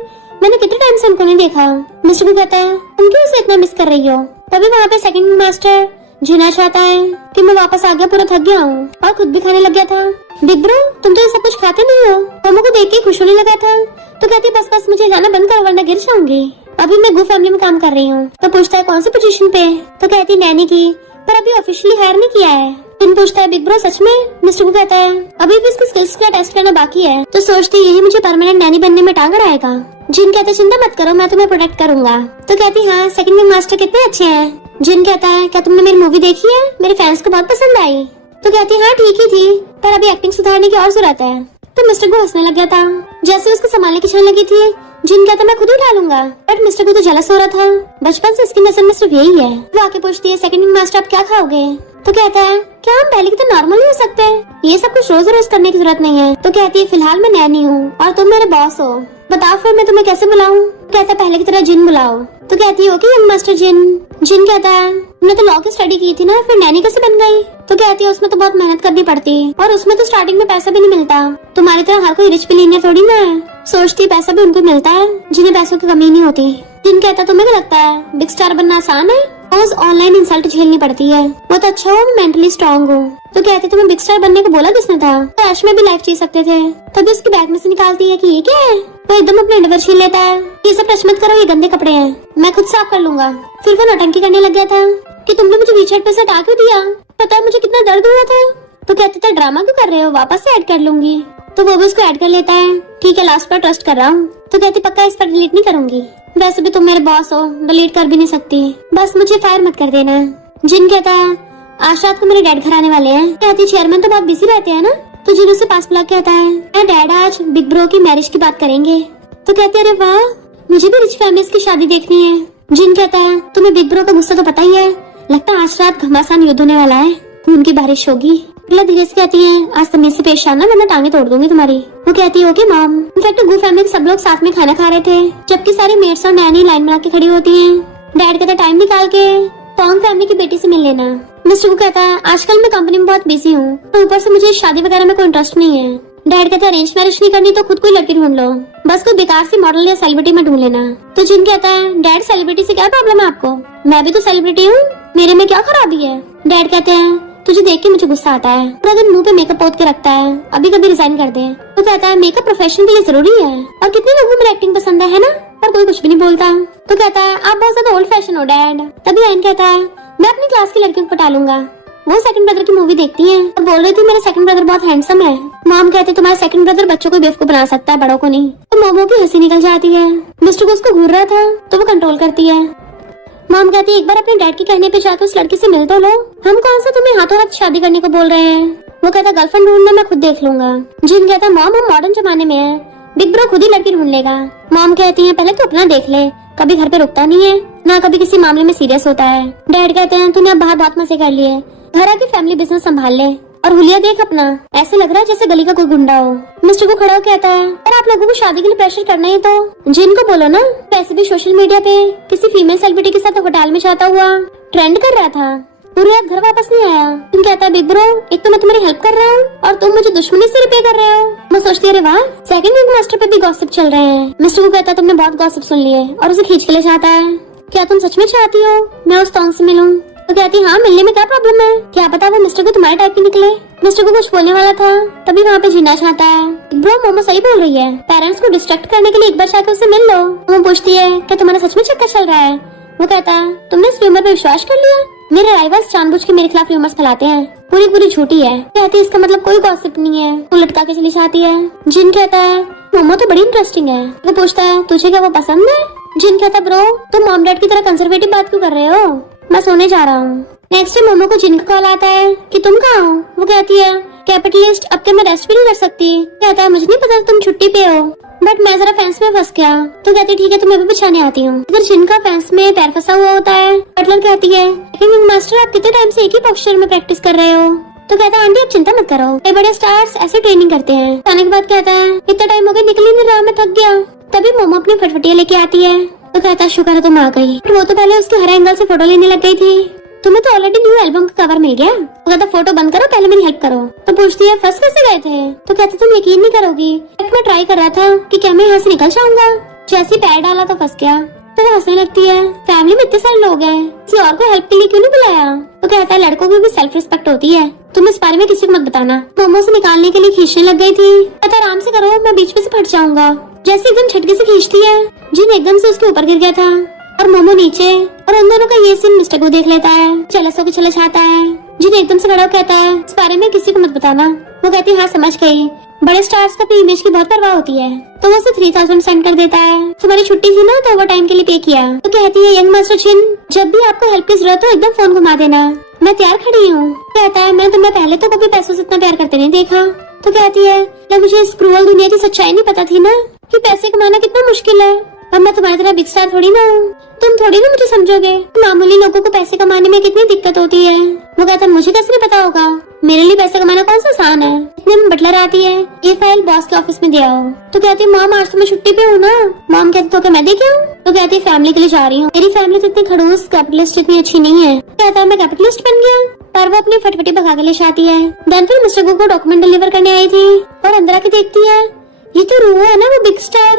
मैंने कितने टाइम से उनको नहीं देखा। मिस्टर गु कहता है तुम क्यों उसे इतना मिस कर रही हो? तभी वहाँ पे सेकंड विंग मास्टर जीना चाहता है कि मैं वापस आ गया, पूरा थक गया हूँ, और खुद भी खाने लग गया था। बिग ब्रो तुम तो ये सब कुछ खाते नहीं हो। मोमो को देख के खुश होने लगा था। तो कहती बस बस मुझे गाना बंद करो वरना गिर जाऊंगी, अभी मैं गु फैमिली में काम कर रही हूँ। तो पूछता है कौन सी पोजीशन पे? तो कहती नैनी की, पर अभी ऑफिशियली हायर नहीं किया है। फिर पूछता है बिग ब्रो सच में? मिस्टर गु कहता है अभी भी इसकी स्किल्स का टेस्ट करना बाकी है। तो सोचती यही मुझे परमानेंट नैनी बनने में टांग आएगा। जिन कहता है चिंता मत करो मैं तुम्हें प्रोटेक्ट करूंगा। तो कहती हाँ सेकंड विंग मास्टर कितने अच्छे हैं। जिन कहता है क्या तुमने मेरी मूवी देखी है, मेरे फैंस को बहुत पसंद आई। तो कहती हाँ ठीक ही थी, पर अभी एक्टिंग सुधारने की और जरूरत है। तो मिस्टर गु हंसने लग गया था। जैसे उसको संभालने की छान लगी थी, जिन कहता मैं खुद उठा लूंगा, बट मिस्टर गु तो जलस हो रहा था, बचपन से इसकी नजर में सिर्फ यही है। वो आके पूछती है सेकंड विंग मास्टर आप क्या खाओगे? तो कहता है क्या हम पहले की तो नॉर्मल नहीं हो सकते, ये सब कुछ रोज रोज करने की जरूरत नहीं है। तो कहती है फिलहाल मैं नैनी हूँ और तुम मेरे बॉस हो, बताओ फिर मैं तुम्हें कैसे बुलाऊं? कहता है पहले की तरह जिन बुलाओ। तो कहती है ओके यंग मास्टर जिन। जिन कहता है तुमने तो लॉ की स्टडी की थी ना, फिर नैनी कैसे बन गई? तो कहती है उसमें तो बहुत मेहनत करनी पड़ती, और उसमें तो स्टार्टिंग में पैसा भी नहीं मिलता, तुम्हारी तरह हर कोई रिच बिलियनियर थोड़ी ना है। सोचती पैसा भी उनको मिलता है जिन्हें पैसों की कमी नहीं होती। जिन कहता तुम्हें क्या लगता है बिग स्टार बनना आसान है? रोज ऑनलाइन इंसल्ट झेलनी पड़ती है, वो तो अच्छा हो मैं मेंटली स्ट्रॉन्ग हूँ। तो कहते तुम्हें बिग स्टार बनने को बोला किसने था? तो ऐश में भी लाइफ जी सकते थे। तभी उसकी बैग में से निकालती है कि ये क्या है, वो एकदम अपने अंडरवेयर छीन लेता है, ये सब टच मत करो, ये गंदे कपड़े हैं, मैं खुद साफ कर लूंगा। फिर वो नौटंकी करने लग गया था कि तुमने मुझे वीचैट पे से हटा क्यों दिया, पता है मुझे कितना दर्द हुआ था। तो कहते थे ड्रामा क्यों कर रहे हो, वापस से ऐड कर लूंगी। तो वो भी उसको ऐड कर लेता है, ठीक है लास्ट पर ट्रस्ट कर रहा हूँ। तो कहती पक्का इस पर डिलीट नहीं करूंगी, वैसे भी तुम मेरे बॉस हो, डिलीट कर भी नहीं सकती, बस मुझे फायर मत कर देना। जिन कहता है आज रात को मेरे डैड घर आने वाले हैं। कहती चेयरमैन तो बहुत बिजी रहते हैं ना। तो जिन उसे पास बुला के आता है डैड आज बिग ब्रो की मैरिज की बात करेंगे। तो कहते अरे वाह मुझे भी रिच फैमिलीज की शादी देखनी है। जिन कहता है तुम्हें बिग ब्रो का गुस्सा तो पता ही है, लगता है आज रात घमासान युद्ध होने वाला है, खून की बारिश होगी। धीरे से कहती है आज तमीज से पेश आना वरना टांगे तोड़ दूंगी तुम्हारी। वो कहती है ओके मॉम। इनफैक्ट गु फैमिली के सब लोग साथ में खाना खा रहे थे, जबकि सारी मेट्स और नैनी लाइन बना के खड़ी होती हैं। डैड कहता टाइम निकाल के टॉम फैमिली की बेटी से मिल लेना। मिस्टर को कहता है आजकल मैं कंपनी में बहुत बिजी हूँ, तो ऊपर से मुझे शादी वगैरह में कोई इंटरेस्ट नहीं है। डैड कहता है अरेंज मैरिज नहीं करनी तो खुद कोई लड़की ढूंढ लो, बस कोई बेकार सी मॉडल या सेलिब्रिटी में ढूंढ लेना। तो जिन कहता है डैड सेलिब्रिटी से क्या प्रॉब्लम है आपको, मैं भी तो सेलिब्रिटी हूँ, मेरे में क्या खराबी है। डैड कहते हैं तुझे देख के मुझे गुस्सा आता है, पूरा दिन मुंह पे मेकअप पोत के रखता है, अभी कभी रिजाइन कर दे। तो कहता है मेकअप प्रोफेशन के लिए जरूरी है और कितने लोगों में एक्टिंग पसंद है ना, पर कोई कुछ भी नहीं बोलता। तो कहता है आप बहुत ज्यादा ओल्ड फैशन हो डैड। तभी आयन कहता है मैं अपनी क्लास की लड़कियों को पटा लूंगा। वो सेकंड ब्रदर की मूवी देखती है और बोल रही थी मेरा सेकंड ब्रदर बहुत हैंडसम है। मॉम कहते तुम्हारा सेकंड ब्रदर बच्चों को बेवकूफ बना सकता है, बड़ों को नहीं। तो मोमो की हंसी निकल जाती है। मिस्टर को उसको घूर रहा था तो वो कंट्रोल करती है। मॉम कहती है एक बार अपने डैड के कहने पे जाकर उस लड़की से मिल तो लो, हम कौन सा तुम्हें हाथों हाथ शादी करने को बोल रहे हैं। वो कहता गर्लफ्रेंड ढूंढना मैं खुद देख लूंगा। जिन कहता मॉम हम मॉडर्न जमाने में है, बिग ब्रो खुद ही लड़की ढूंढ लेगा। मॉम कहती है पहले तो अपना देख ले, कभी घर पे रुकता नहीं है ना कभी किसी मामले में सीरियस होता है। डैड कहते हैं तूने अब बाहर बहुत मजे कर लिए, घर आके फैमिली बिजनेस संभाल ले और हुलिया देख अपना, ऐसे लग रहा है जैसे गली का कोई गुंडा हो। मिस्टर को खड़ा हो कहता है और आप लोगों को शादी के लिए प्रेशर करना है तो जिनको बोलो ना, वैसे भी सोशल मीडिया पे किसी फीमेल सेलिब्रिटी के साथ होटल में जाता हुआ ट्रेंड कर रहा था, पूरी रात घर वापस नहीं आया। तुम कहता है बिग ब्रो एक तो मैं तुम्हारी हेल्प कर रहा हूँ और तुम मुझे दुश्मनी से रिपेयर कर रहे हो। मैं सोचती अरे वाह सेकंड विंग मास्टर पे भी गॉसिप चल रहे हैं। मिस्टर को कहता है तुमने बहुत गॉसिप सुन लिए और उसे खींच के ले जाता है। क्या तुम सच में चाहती हो मैं उस टोंग से मिलूं? तो कहती हाँ मिलने में क्या प्रॉब्लम है, क्या पता वो मिस्टर को तुम्हारे टाइप की निकले। मिस्टर को कुछ बोलने वाला था तभी वहाँ पे जीना चाहता है। ब्रो मोमो सही बोल रही है, पेरेंट्स को डिस्ट्रैक्ट करने के लिए एक बार जाकर उससे मिल लो। वो पूछती है क्या तुम्हारा सच में चक्कर चल रहा है। वो कहता है तुमने इस र्यूमर पे विश्वास कर लिया, मेरे राइवल्स जानबूझ के मेरे खिलाफ र्यूमर्स फैलाते हैं, पूरी झूठी है। कहती है इसका मतलब कोई गॉसिप नहीं है। वो लटका के चली जाती है। जिन कहता है मोमो तो बड़ी इंटरेस्टिंग है। वो पूछता है तुझे क्या वो पसंद है। जिन कहता ब्रो तुम मॉम डैड की तरह कंजर्वेटिव बात क्यों कर रहे हो, मैं सोने जा रहा हूँ। नेक्स्ट डे मोमो को जिन का कॉल आता है कि तुम कहाँ हो। वो कहती है कैपिटलिस्ट अब के मैं रेस्ट भी नहीं कर सकती। कहता है मुझे नहीं पता तुम छुट्टी पे हो, बट मैं जरा फैंस में फंस गया। तो कहती ठीक है तुम्हें भी बिछाने आती हूँ। अगर जिनका फैंस में पैर फंसा हुआ होता है, बटलर कहती है लेकिन मास्टर आप कितने टाइम से एक ही पोस्चर में प्रैक्टिस कर रहे हो। तो कहता है आंटी आप चिंता मत करो, ये बड़े स्टार्स ऐसे ट्रेनिंग करते हैं। आने के बाद कहता है इतना टाइम हो गया निकल ही नहीं रहा, मैं थक गया। तभी मोमो अपनी फटफटियाँ लेके आती है। तो कहता है शुक्र है तुम आ गई, वो तो पहले उसके हर एंगल से फोटो लेने लग गई थी, तुम्हें तो ऑलरेडी न्यू एल्बम का कवर मिल गया। तो कहता फोटो बंद करो पहले मेरी हेल्प करो। तो पूछती है फर्स्ट कैसे गए थे। तो कहते तुम यकीन नहीं करोगी, मैं ट्राई कर रहा था कि क्या मैं यहाँ से निकल जाऊंगा, जैसे पैर डाला तो फंस गया। तो वो हंसने लगती है फैमिली में इतने सारे लोग हैं, किसी और को हेल्प के लिए क्यों नहीं बुलाया। तो कहता है लड़कों की भी सेल्फ रिस्पेक्ट होती है, तुम इस बारे में किसी को मत बताना। मोमो से निकालने के लिए खींचने लग गई थी। कहता आराम से करो मैं बीच में से फट जाऊंगा। जैसे एकदम झटके से खींचती है, जिन एकदम से उसके ऊपर गिर गया था और मोमो नीचे, और उन दोनों का ये सीन मिस्टर को देख लेता है। चलस होकर चला जाता है। जिन एकदम से खड़ा कहता है इस बारे में किसी को मत बताना। वो कहती है हाँ समझ गई, बड़े स्टार्स का अपनी इमेज की बहुत परवाह होती है। तो वो उसे 3000 सेंड कर देता है। तुम्हारी छुट्टी थी ना तो ओवर टाइम के लिए पे किया। तो कहती है यंग मास्टर जिन जब भी आपको हेल्प की जरूरत हो एकदम फोन घुमा देना, मैं तैयार खड़ी हूँ। कहता है मैं तुम्हें पहले तो कभी पैसों से इतना प्यार करते नहीं देखा। तो कहती है क्या मुझे इस क्रूअल दुनिया की सच्चाई नहीं पता थी ना कि पैसे कमाना कितना मुश्किल है। अब मैं तुम्हारी तरह बिग स्टार थोड़ी ना हूँ, तुम थोड़ी ना मुझे समझोगे। मामूली लोगों को पैसे कमाने में कितनी दिक्कत होती है। वो कहता है मुझे कैसे नहीं पता होगा, मेरे लिए पैसे कमाना कौन सा आसान है। इतने में बटलर आती है, ये फाइल बॉस के ऑफिस में दिया हो। तो कहती है मॉम आज तो मैं छुट्टी पे हूँ ना। मॉम कहती तो क्या मैं देखे हूँ। तो कहती है फैमिली के लिए जा रही हूँ, मेरी फैमिली तो इतनी खड़ूस कैपिटलिस्ट इतनी अच्छी नहीं है। कहता है मैं कैपिटलिस्ट बन गया, पर वो अपनी फटफटी भगा के ले जाती है। देन फिर मिस्टर को डॉक्यूमेंट डिलीवर करने आई थी और अंदर आके देखती है ये तो रू है ना वो बिग स्टार,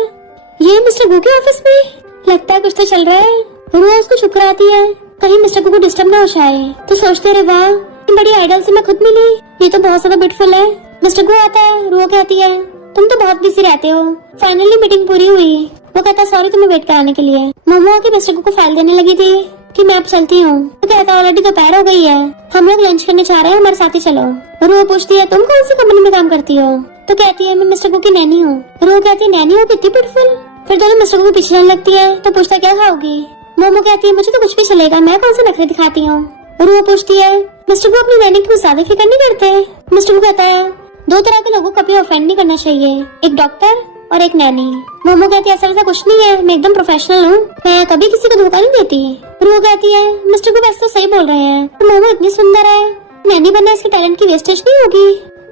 ये मिस्टर गो के ऑफिस में। लगता है कुछ तो चल रहा है। रू उसको चुप कराती है कहीं मिस्टर गो को डिस्टर्ब ना हो जाए। तो सोचते रहे वाह बड़ी आइडल से मैं खुद मिली, ये तो बहुत ज्यादा ब्यूटीफुल है। मिस्टर गो आता है, रू कहती है तुम तो बहुत बिजी रहते हो। फाइनली मीटिंग पूरी हुई। वो कहता सॉरी तुम्हें वेट कराने के लिए। मोमो आके मिस्टर गो को फाइल देने लगी थी कि मैं अब चलती हूँ। तो कहता ऑलरेडी दोपहर हो गई है, हम लोग लंच करने जा रहे हैं, हमारे साथ ही चलो। रू पूछती है तुम कौन सी कंपनी में काम करती हो। तो कहती है मैं मिस्टर गो की नैनी हूँ। रू कहती है नैनी हो कितनी ब्यूटीफुल। फिर दोनों मिस्टर गो के पीछे जाने लगती है। तो पूछता क्या खाओगी। मोमो कहती है मुझे तो कुछ भी चलेगा, मैं कौन से नखरे दिखाती हूँ। रू पूछती है मिस्टर गो अपनी नैनी की कुछ ज्यादा फिक्र नहीं करते। मिस्टर गो कहता है दो तरह के लोगों को कभी ऑफेंड नहीं करना चाहिए, एक डॉक्टर और एक नैनी। मोमो कहती है ऐसा वैसा कुछ नहीं है, मैं एकदम प्रोफेशनल हूँ, मैं कभी किसी को धोखा नहीं देती। रू कहती है मिस्टर गो वैसे तो सही बोल रहे हैं, तो मोमो इतनी सुंदर है, नैनी बनना इसके टैलेंट की वेस्टेज नहीं होगी।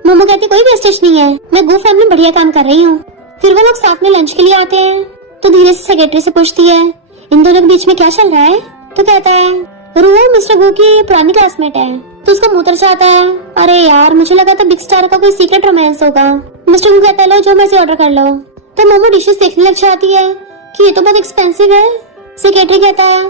मोमो कहती कोई वेस्टेज नहीं है, मैं गो फैमिली बढ़िया काम कर रही हूँ। फिर वो लोग साथ में लंच के लिए आते हैं। तो धीरे से सेक्रेटरी से पूछती है इन दोनों के बीच में क्या चल रहा है। तो कहता है रूह मिस्टर गो की पुरानी क्लासमेट है तो उसका मुंह तरस आता है। अरे यार मुझे लगा था बिग स्टार का कोई सीक्रेट रोमांस होगा। मिस्टर गो कहता है लो जो मर्जी ऑर्डर कर लो। तो मोमो डिशेस देखने लग जाती है कि ये तो बहुत एक्सपेंसिव है। सेक्रेटरी कहता है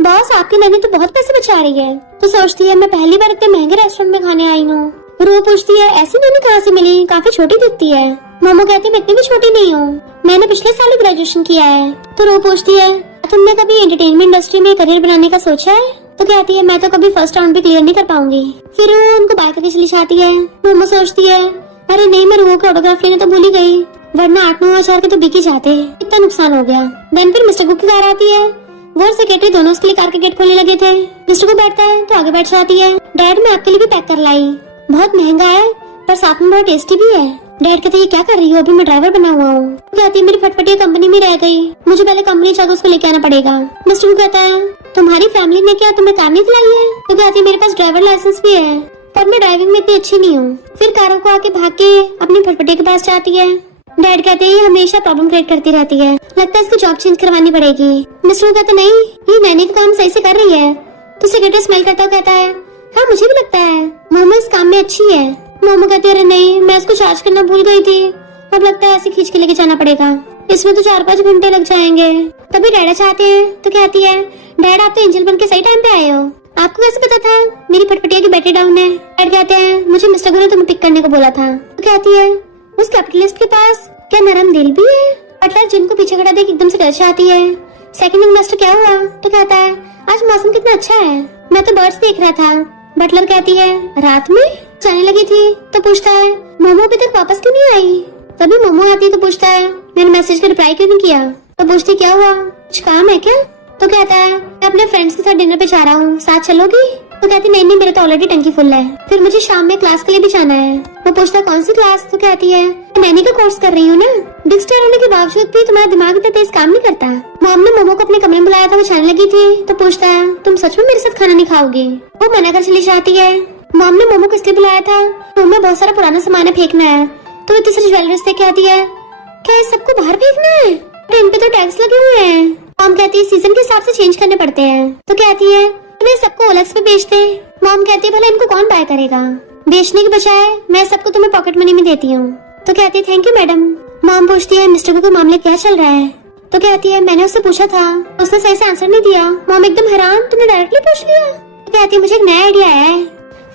बॉस आपकी नैनी तो बहुत पैसे बचा रही है। तो सोचती है मैं पहली बार इतने महंगे रेस्टोरेंट में खाने आई हूँ। रूह पूछती है ऐसी नैनी कहाँ से मिली, काफी छोटी दिखती है। मोमो कहती है मैं इतनी भी छोटी नहीं हूँ, मैंने पिछले साल ही ग्रेजुएशन किया है। तो रूह पूछती है तुमने कभी एंटरटेनमेंट इंडस्ट्री में करियर बनाने का सोचा है? तो कहती है मैं तो कभी फर्स्ट राउंड भी क्लियर नहीं कर पाऊंगी। फिर वो उनको बाय करके चली जाती है। मोमो सोचती है अरे नहीं मैं रूह का ऑटोग्राफ लेना तो भूल ही गई, वरना 8-9 हजार के तो बिक ही जाते, इतना नुकसान हो गया। देन फिर मिस्टर गुक की कार आती है। वो और सेक्रेटरी दोनों उसके लिए कार के गेट खोलने लगे थे। मिस्टर गुक बैठता है तो आगे बैठ जाती है। डैड मैं आपके लिए भी पैक कर लाई, बहुत महंगा है पर साथ में बहुत टेस्टी भी है। डैड कहते ये क्या कर रही हो, अभी मैं ड्राइवर बना हुआ हूँ। कहती है मेरी फटफटी कंपनी में रह गई, मुझे पहले कंपनी जाकर उसको लेके आना पड़ेगा। मिस्टर गुक कहता है तुम्हारी फैमिली ने क्या तुम्हें कार नहीं दिलाई है? तो कहती है मेरे पास ड्राइवर लाइसेंस भी है पर मैं ड्राइविंग में इतनी अच्छी नहीं हूँ। फिर कारों को आके भाग के अपनी फटफटी के पास जाती है। डैड कहते हैं ये हमेशा प्रॉब्लम क्रिएट करती रहती है, लगता है इसको जॉब चेंज करवानी पड़ेगी। मिस्टर गुक कहता नहीं ये नैनी का काम सही से कर रही है। तो सेक्रेटरी स्माइल करता हुआ कहता है हाँ मुझे भी लगता है मोमो इस काम में अच्छी है। मोमो कहती है अरे नहीं मैं इसको चार्ज करना भूल गई थी, अब लगता है ऐसे खींच के लेके जाना पड़ेगा, इसमें तो 4-5 घंटे लग जाएंगे। तभी डैडा चाहते हैं तो कहती है डैड आप तो एंजल बन के सही टाइम पे आए हो, आपको कैसे पता था मेरी फटफटिया की बैटरी डाउन है? डैड कहते हैं मुझे मिस्टर गुरु ने तुम्हें पिक करने को बोला था। तो कहती है उस कैपिटलिस्ट के पास क्या नरम दिल भी है? बटलर जिनको पीछे खड़ा देख एकदम से डर जाती है। सेकंड मास्टर क्या हुआ? तो कहता है आज मौसम कितना अच्छा है, मैं तो बर्ड्स देख रहा था। बटलर कहती है रात में जाने लगी थी। तो पूछता है मोमो अभी तक वापस क्यों नहीं आई? तभी मोमो आती तो पूछता है मैंने मैसेज का रिप्लाई क्यों नहीं किया? तो पूछती क्या हुआ, कुछ काम है क्या? तो कहता है मैं अपने फ्रेंड्स के साथ डिनर पे जा रहा हूँ, साथ चलोगी? तो कहती नहीं नहीं मेरे तो ऑलरेडी टंकी फुल है, फिर मुझे शाम में क्लास के लिए भी जाना है। वो पूछता है कौन सी क्लास? तो कहती है नैनी का कोर्स कर रही हूँ ना, बिग स्टार होने के बावजूद भी तुम्हारा दिमाग इतना तेज काम नहीं करता। मॉम ने मोमो को अपने कमरे में बुलाया था, वो जाने लगी थी। तो पूछता है तुम सच में मेरे साथ खाना नहीं खाओगी? वो मना कर चली जाती है। मॉम ने मोमो को इसलिए बुलाया था रूम में बहुत सारा पुराना सामान है फेंकना है। तो इतनी सारी ज्वेलरीज देख के आती है क्या इस सबको बाहर फेंकना है? इन पे तो टैक्स लगे हुए हैं। मॉम कहती है सीजन के हिसाब से चेंज करने पड़ते हैं। तो कहती है तुम्हें सबको ओलेक्स पे बेच दे। मॉम कहती है भला इनको कौन बाय करेगा, बेचने के बजाय मैं सबको तुम्हें पॉकेट मनी में देती हूँ। तो कहती है थैंक यू मैडम। मॉम पूछती है मिस्टर के मामले क्या चल रहा है? तो कहती है मैंने उससे पूछा था, उसने सही से आंसर नहीं दिया। मॉम एकदम हैरान तुमने डायरेक्टली पूछ लिया? तो कहती है मुझे एक नया आइडिया आया है,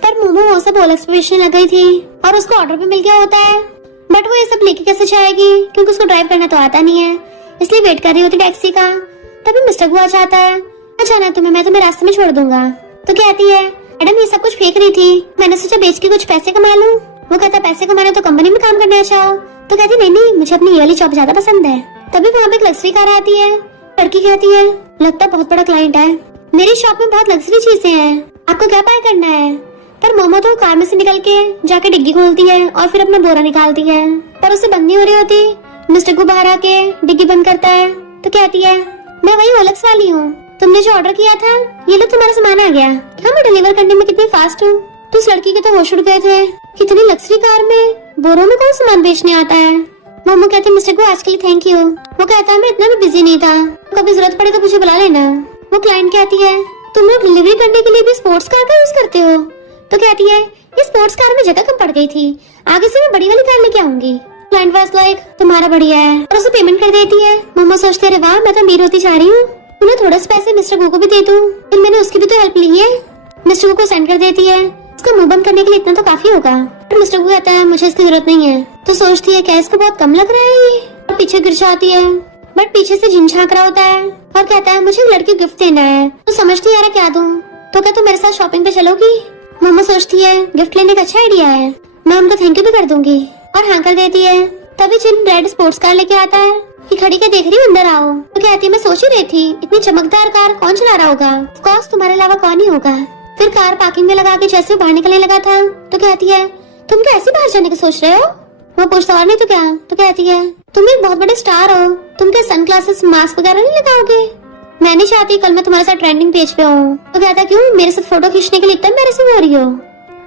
पर मोमो वो सब ओलेक्स पे बेचने लग गई थी और उसको ऑर्डर पे मिल गया होता है, बट वो ये सब लेके कैसे जाएगी क्योंकि उसको ड्राइव करना तो आता नहीं है, इसलिए वेट कर रही होती टैक्सी का। तभी मिस्टर गुआ चाहता है अच्छा ना तुम्हें, मैं तुम्हें रास्ते में छोड़ दूंगा। तो कहती है मैडम ये सब कुछ फेंक रही थी, मैंने सोचा बेच के कुछ पैसे कमा लूं। वो कहता पैसे कमाने तो कंपनी में काम करना चाहो। तो कहती नहीं नहीं मुझे अपनी ये वाली जॉब ज्यादा पसंद है। तभी वहाँ पे एक लग्जरी कार आती है। लड़की कहती है लगता है बहुत बड़ा क्लाइंट है, मेरी शॉप में बहुत लग्जरी चीजें हैं, आपको क्या बाय करना है? पर मोमो तो कार में से निकल के जाके डिग्गी खोलती है और फिर अपना बोरा निकालती है, पर उसे बंद नहीं हो रही होती। मिस्टर को बाहर आके डिग्गी बंद करता है। तो कहती है मैं वही ओलेक्स वाली हूँ, तुमने जो ऑर्डर किया था ये लो तुम्हारा सामान आ गया। हाँ मैं डिलीवर करने में कितनी फास्ट हूँ। तो उस लड़की के तो होश उड़ गए थे, कितनी लग्जरी कार में बोरों में कौन सामान बेचने आता है। मोमो कहते मिस्टर को आज के लिए थैंक यू। वो कहता है मैं इतना भी बिजी नहीं था, कभी जरूरत पड़े तो मुझे बुला लेना। वो क्लाइंट कहती है तुम लोग डिलीवरी करने के लिए भी स्पोर्ट्स कार का यूज करते हो? तो कहती है ये स्पोर्ट्स कार में जगह कम पड़ गई थी, आगे से मैं बड़ी वाली कार लेके आऊंगी। क्लाइंट वाज लाइक तुम्हारा बढ़िया है और उसे पेमेंट कर देती है। मोमो सोचते अरे वाह मैं तो अमीर होती जा रही हूँ, उन्हें थोड़ा सा पैसे मिस्टर गो को भी दे दूं, फिर मैंने उसकी भी तो हेल्प ली है। मिस्टर गो को सेंड कर देती है, उसका मुंह बंद करने के लिए इतना तो काफी होगा। पर मिस्टर गो कहता है मुझे इसकी जरूरत नहीं है। तो सोचती है क्या इसको बहुत कम लग रहा है ये, और पीछे गिर जाती है। बट पीछे से जिन झांक रहा होता है और कहता है मुझे लड़की गिफ्ट देना है। तो समझ नहीं आ रहा क्या दूं। तो क्या तुम मेरे साथ शॉपिंग पे चलोगी? मोमो सोचती है गिफ्ट लेने का अच्छा आइडिया है, मैं उनको थैंक यू भी कर दूंगी और हाँ कर देती है। तभी जिन रेड स्पोर्ट्स कार लेके आता है कि खड़ी क्या देख रही हो, अंदर आओ। तो कहती है मैं सोच ही रही थी इतनी चमकदार कार कौन चला रहा होगा, ऑफ कोर्स तुम्हारे अलावा कौन ही होगा। फिर कार पार्किंग में लगा के जैसे वो बाहर निकलने लगा था तो कहती है तुम क्या ऐसे बाहर जाने का सोच रहे हो? वो पूछता और नहीं तो क्या। तो कहती है तुम एक बहुत बड़े स्टार हो, तुम क्या सन ग्लासेस मास्क वगैरह नहीं लगाओगे? मैं नहीं चाहती कल मैं तुम्हारे साथ ट्रेंडिंग पेज पे हूँ। तो कहता क्यों मेरे साथ फोटो खींचने के लिए इतना एम्बैरेसिंग हो रही हो?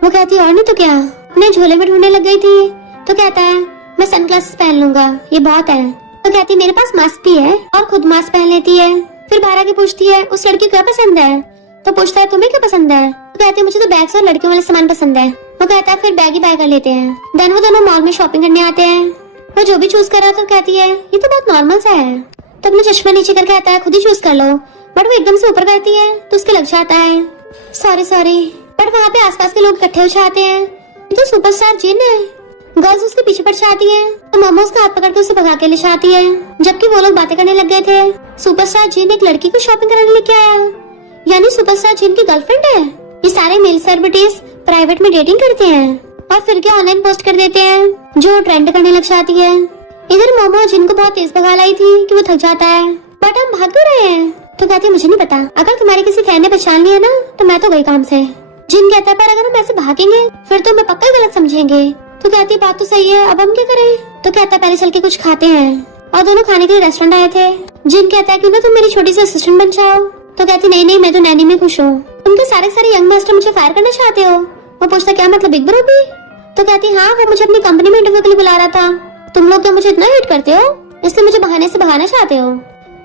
वो कहती है और नहीं तो क्या, अपने झोले में ढूंढने लग गई थी। तो कहता है मैं सन ग्लासेस पहन लूंगा ये बहुत है। तो कहती है मेरे पास मास्क भी है और खुद मास्क पहन लेती है। फिर बाहर आके पूछती है उस लड़की को क्या पसंद है? तो पूछता है तुम्हें क्या पसंद है? तो कहती है मुझे तो बैग्स और लड़कियों वाले सामान पसंद है। वो कहता है फिर बैग ही बाय कर लेते हैं। देन वो दोनों मॉल में शॉपिंग करने आते हैं। वो जो भी चूज कर रहा तो कहती है ये तो बहुत नॉर्मल सा है। तो अपने चश्मा नीचे करके आता है खुद ही चूज कर लो, बट वो एकदम से ऊपर करती है तो उसके लग जाता है सॉरी। बट वहाँ पे आसपास के लोग इकट्ठे हो जाते हैं। ये तो सुपरस्टार जिन है। गर्ल्स उसके पीछे पड़ जाती है तो मोमो उसका हाथ पकड़ के उसे भगा के ले जाती है। जबकि वो लोग बातें करने लग गए थे। सुपरस्टार जिन एक लड़की को शॉपिंग कराने लेके आया, यानी सुपरस्टार जिन की गर्लफ्रेंड है। ये सारे मेल सेलिब्रिटीज प्राइवेट में डेटिंग करते हैं और फिर क्या ऑनलाइन पोस्ट कर देते हैं जो ट्रेंड करने लग जाती है। इधर मोमो जिन को बहुत तेज भगा लाई थी कि वो थक जाता है। बट हम भाग क्यों रहे हैं? तो कहती है मुझे नहीं पता, अगर तुम्हारे किसी फैन ने पहचान लिया ना तो मैं तो गई काम से। जिन कहता है पर अगर हम ऐसे भागेंगे फिर तो हमें पक्का गलत समझेंगे। तो कहती है बात तो सही है, अब हम क्या करें? तो कहता है पहले चल के कुछ खाते हैं। और दोनों खाने के लिए रेस्टोरेंट आए थे। जिन कहता है क्यों ना तुम मेरी छोटी सी असिस्टेंट बन जाओ। तो कहती नहीं मैं तो नैनी में खुश हूँ। तुमके सारे यंग मास्टर मुझे फायर करना चाहते हो? वो पूछता क्या मतलब बिग ब्रो भी? तो कहती हाँ वो मुझे अपनी कंपनी में इंटरव्यू के लिए बुला रहा था। तुम लोग क्या मुझे इतना हेट करते हो इसलिए मुझे बहाने से भगाना चाहते हो?